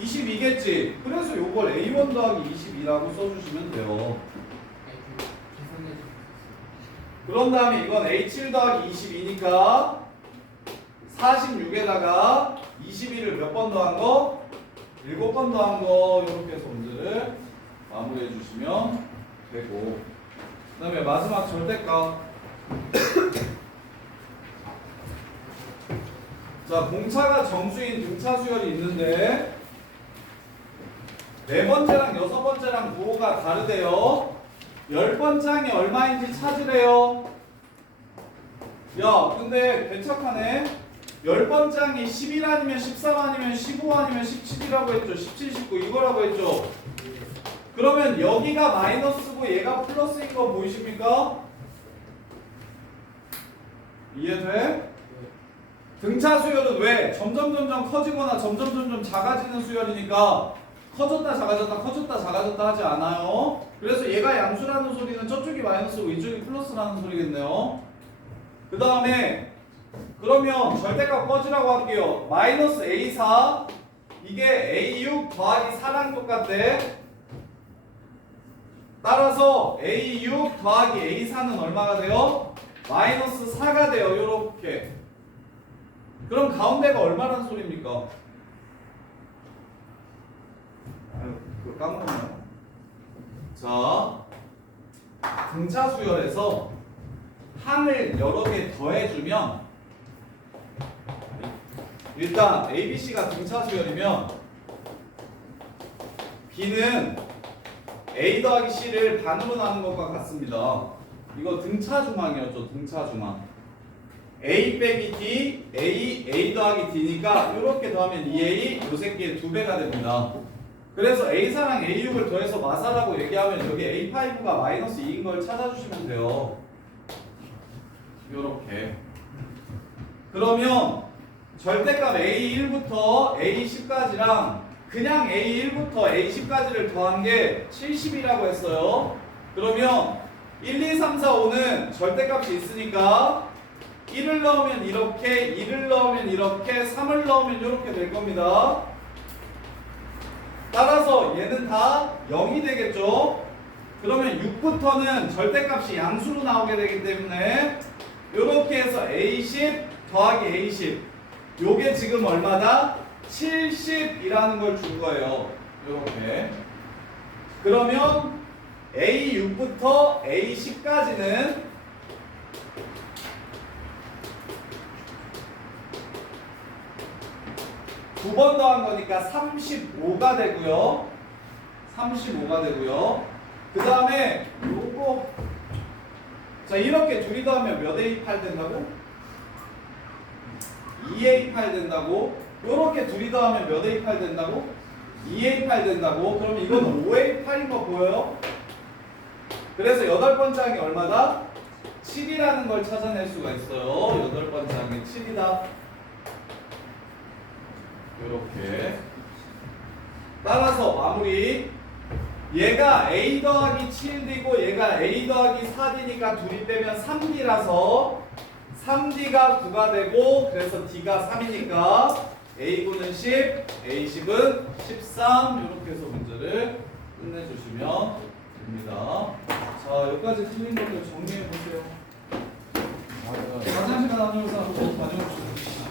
22겠지. 그래서 요걸 A1 더하기 22라고 써주시면 돼요. 그런 다음에 이건 A7 더하기 22니까 46에다가 21을 몇 번 더한 거? 7번 더한 거. 이렇게 해서 문제를 마무리해 주시면 되고, 그 다음에 마지막 절대값. 자, 공차가 정수인 등차 수열이 있는데 4번째랑 6번째랑 부호가 다르대요. 10번째 항이 얼마인지 찾으래요. 야, 근데 개척하네. 10번째 항이 11 아니면 13 아니면 15 아니면 17이라고 했죠. 17, 19 이거라고 했죠. 그러면 여기가 마이너스고 얘가 플러스인 거 보이십니까? 이해돼? 등차 수열은 왜? 점점 커지거나 점점 작아지는 수열이니까 커졌다 작아졌다 커졌다 작아졌다 하지 않아요. 그래서 얘가 양수라는 소리는 저쪽이 마이너스고 이쪽이 플러스라는 소리겠네요. 그 다음에 그러면 절대값 꺼지라고 할게요. 마이너스 A4 이게 A6 더하기 4랑 똑같대. 따라서 A6 더하기 A4는 얼마가 돼요? 마이너스 4가 돼요. 요렇게. 그럼 가운데가 얼마란 소리입니까? 아유, 그거 까먹었나요? 자, 등차 수열에서 항을 여러 개 더해주면 일단 A, B, C가 등차 수열이면 B는 A 더하기 C를 반으로 나눈 것과 같습니다. 이거 등차 중항이었죠. 등차 중항. A 빼기 D, A 더하기 D니까 이렇게 더하면 2A, 요 새끼의 2배가 됩니다. 그래서 A4랑 A6을 더해서 마사라고 얘기하면 여기 A5가 마이너스 2인 걸 찾아주시면 돼요. 요렇게. 그러면 절대값 A1부터 A10까지랑 그냥 A1부터 A10까지를 더한 게 70이라고 했어요. 그러면 1, 2, 3, 4, 5는 절대값이 있으니까 1을 넣으면 이렇게, 2를 넣으면 이렇게, 3을 넣으면 이렇게 될 겁니다. 따라서 얘는 다 0이 되겠죠. 그러면 6부터는 절대값이 양수로 나오게 되기 때문에 이렇게 해서 A10 더하기 A10 요게 지금 얼마다? 70이라는 걸 준 거예요. 이렇게. 그러면 A6부터 A10까지는 9번 더한 거니까 35가 되고요. 35가 되고요. 그 다음에 요거 자 이렇게 둘이 더하면 몇 A8 된다고? 2A8 된다고? 요렇게 둘이 더하면 몇 A8 된다고? 2A8 된다고? 그러면 이거는 5A8인 거 보여요? 그래서 8번째 항이 얼마다? 7이라는 걸 찾아낼 수가 있어요. 8번째 항이 7이다. 요렇게. 따라서 마무리. 얘가 A 더하기 7D고 얘가 A 더하기 4D니까 둘이 빼면 3D라서 3D가 9가 되고 그래서 D가 3이니까 A9는 10, A10은 13 이렇게 해서 문제를 끝내주시면 됩니다. 자, 여기까지 틀린 것들 정리해 보세요. 마지막 시간 나누면서 한번 가져오시죠.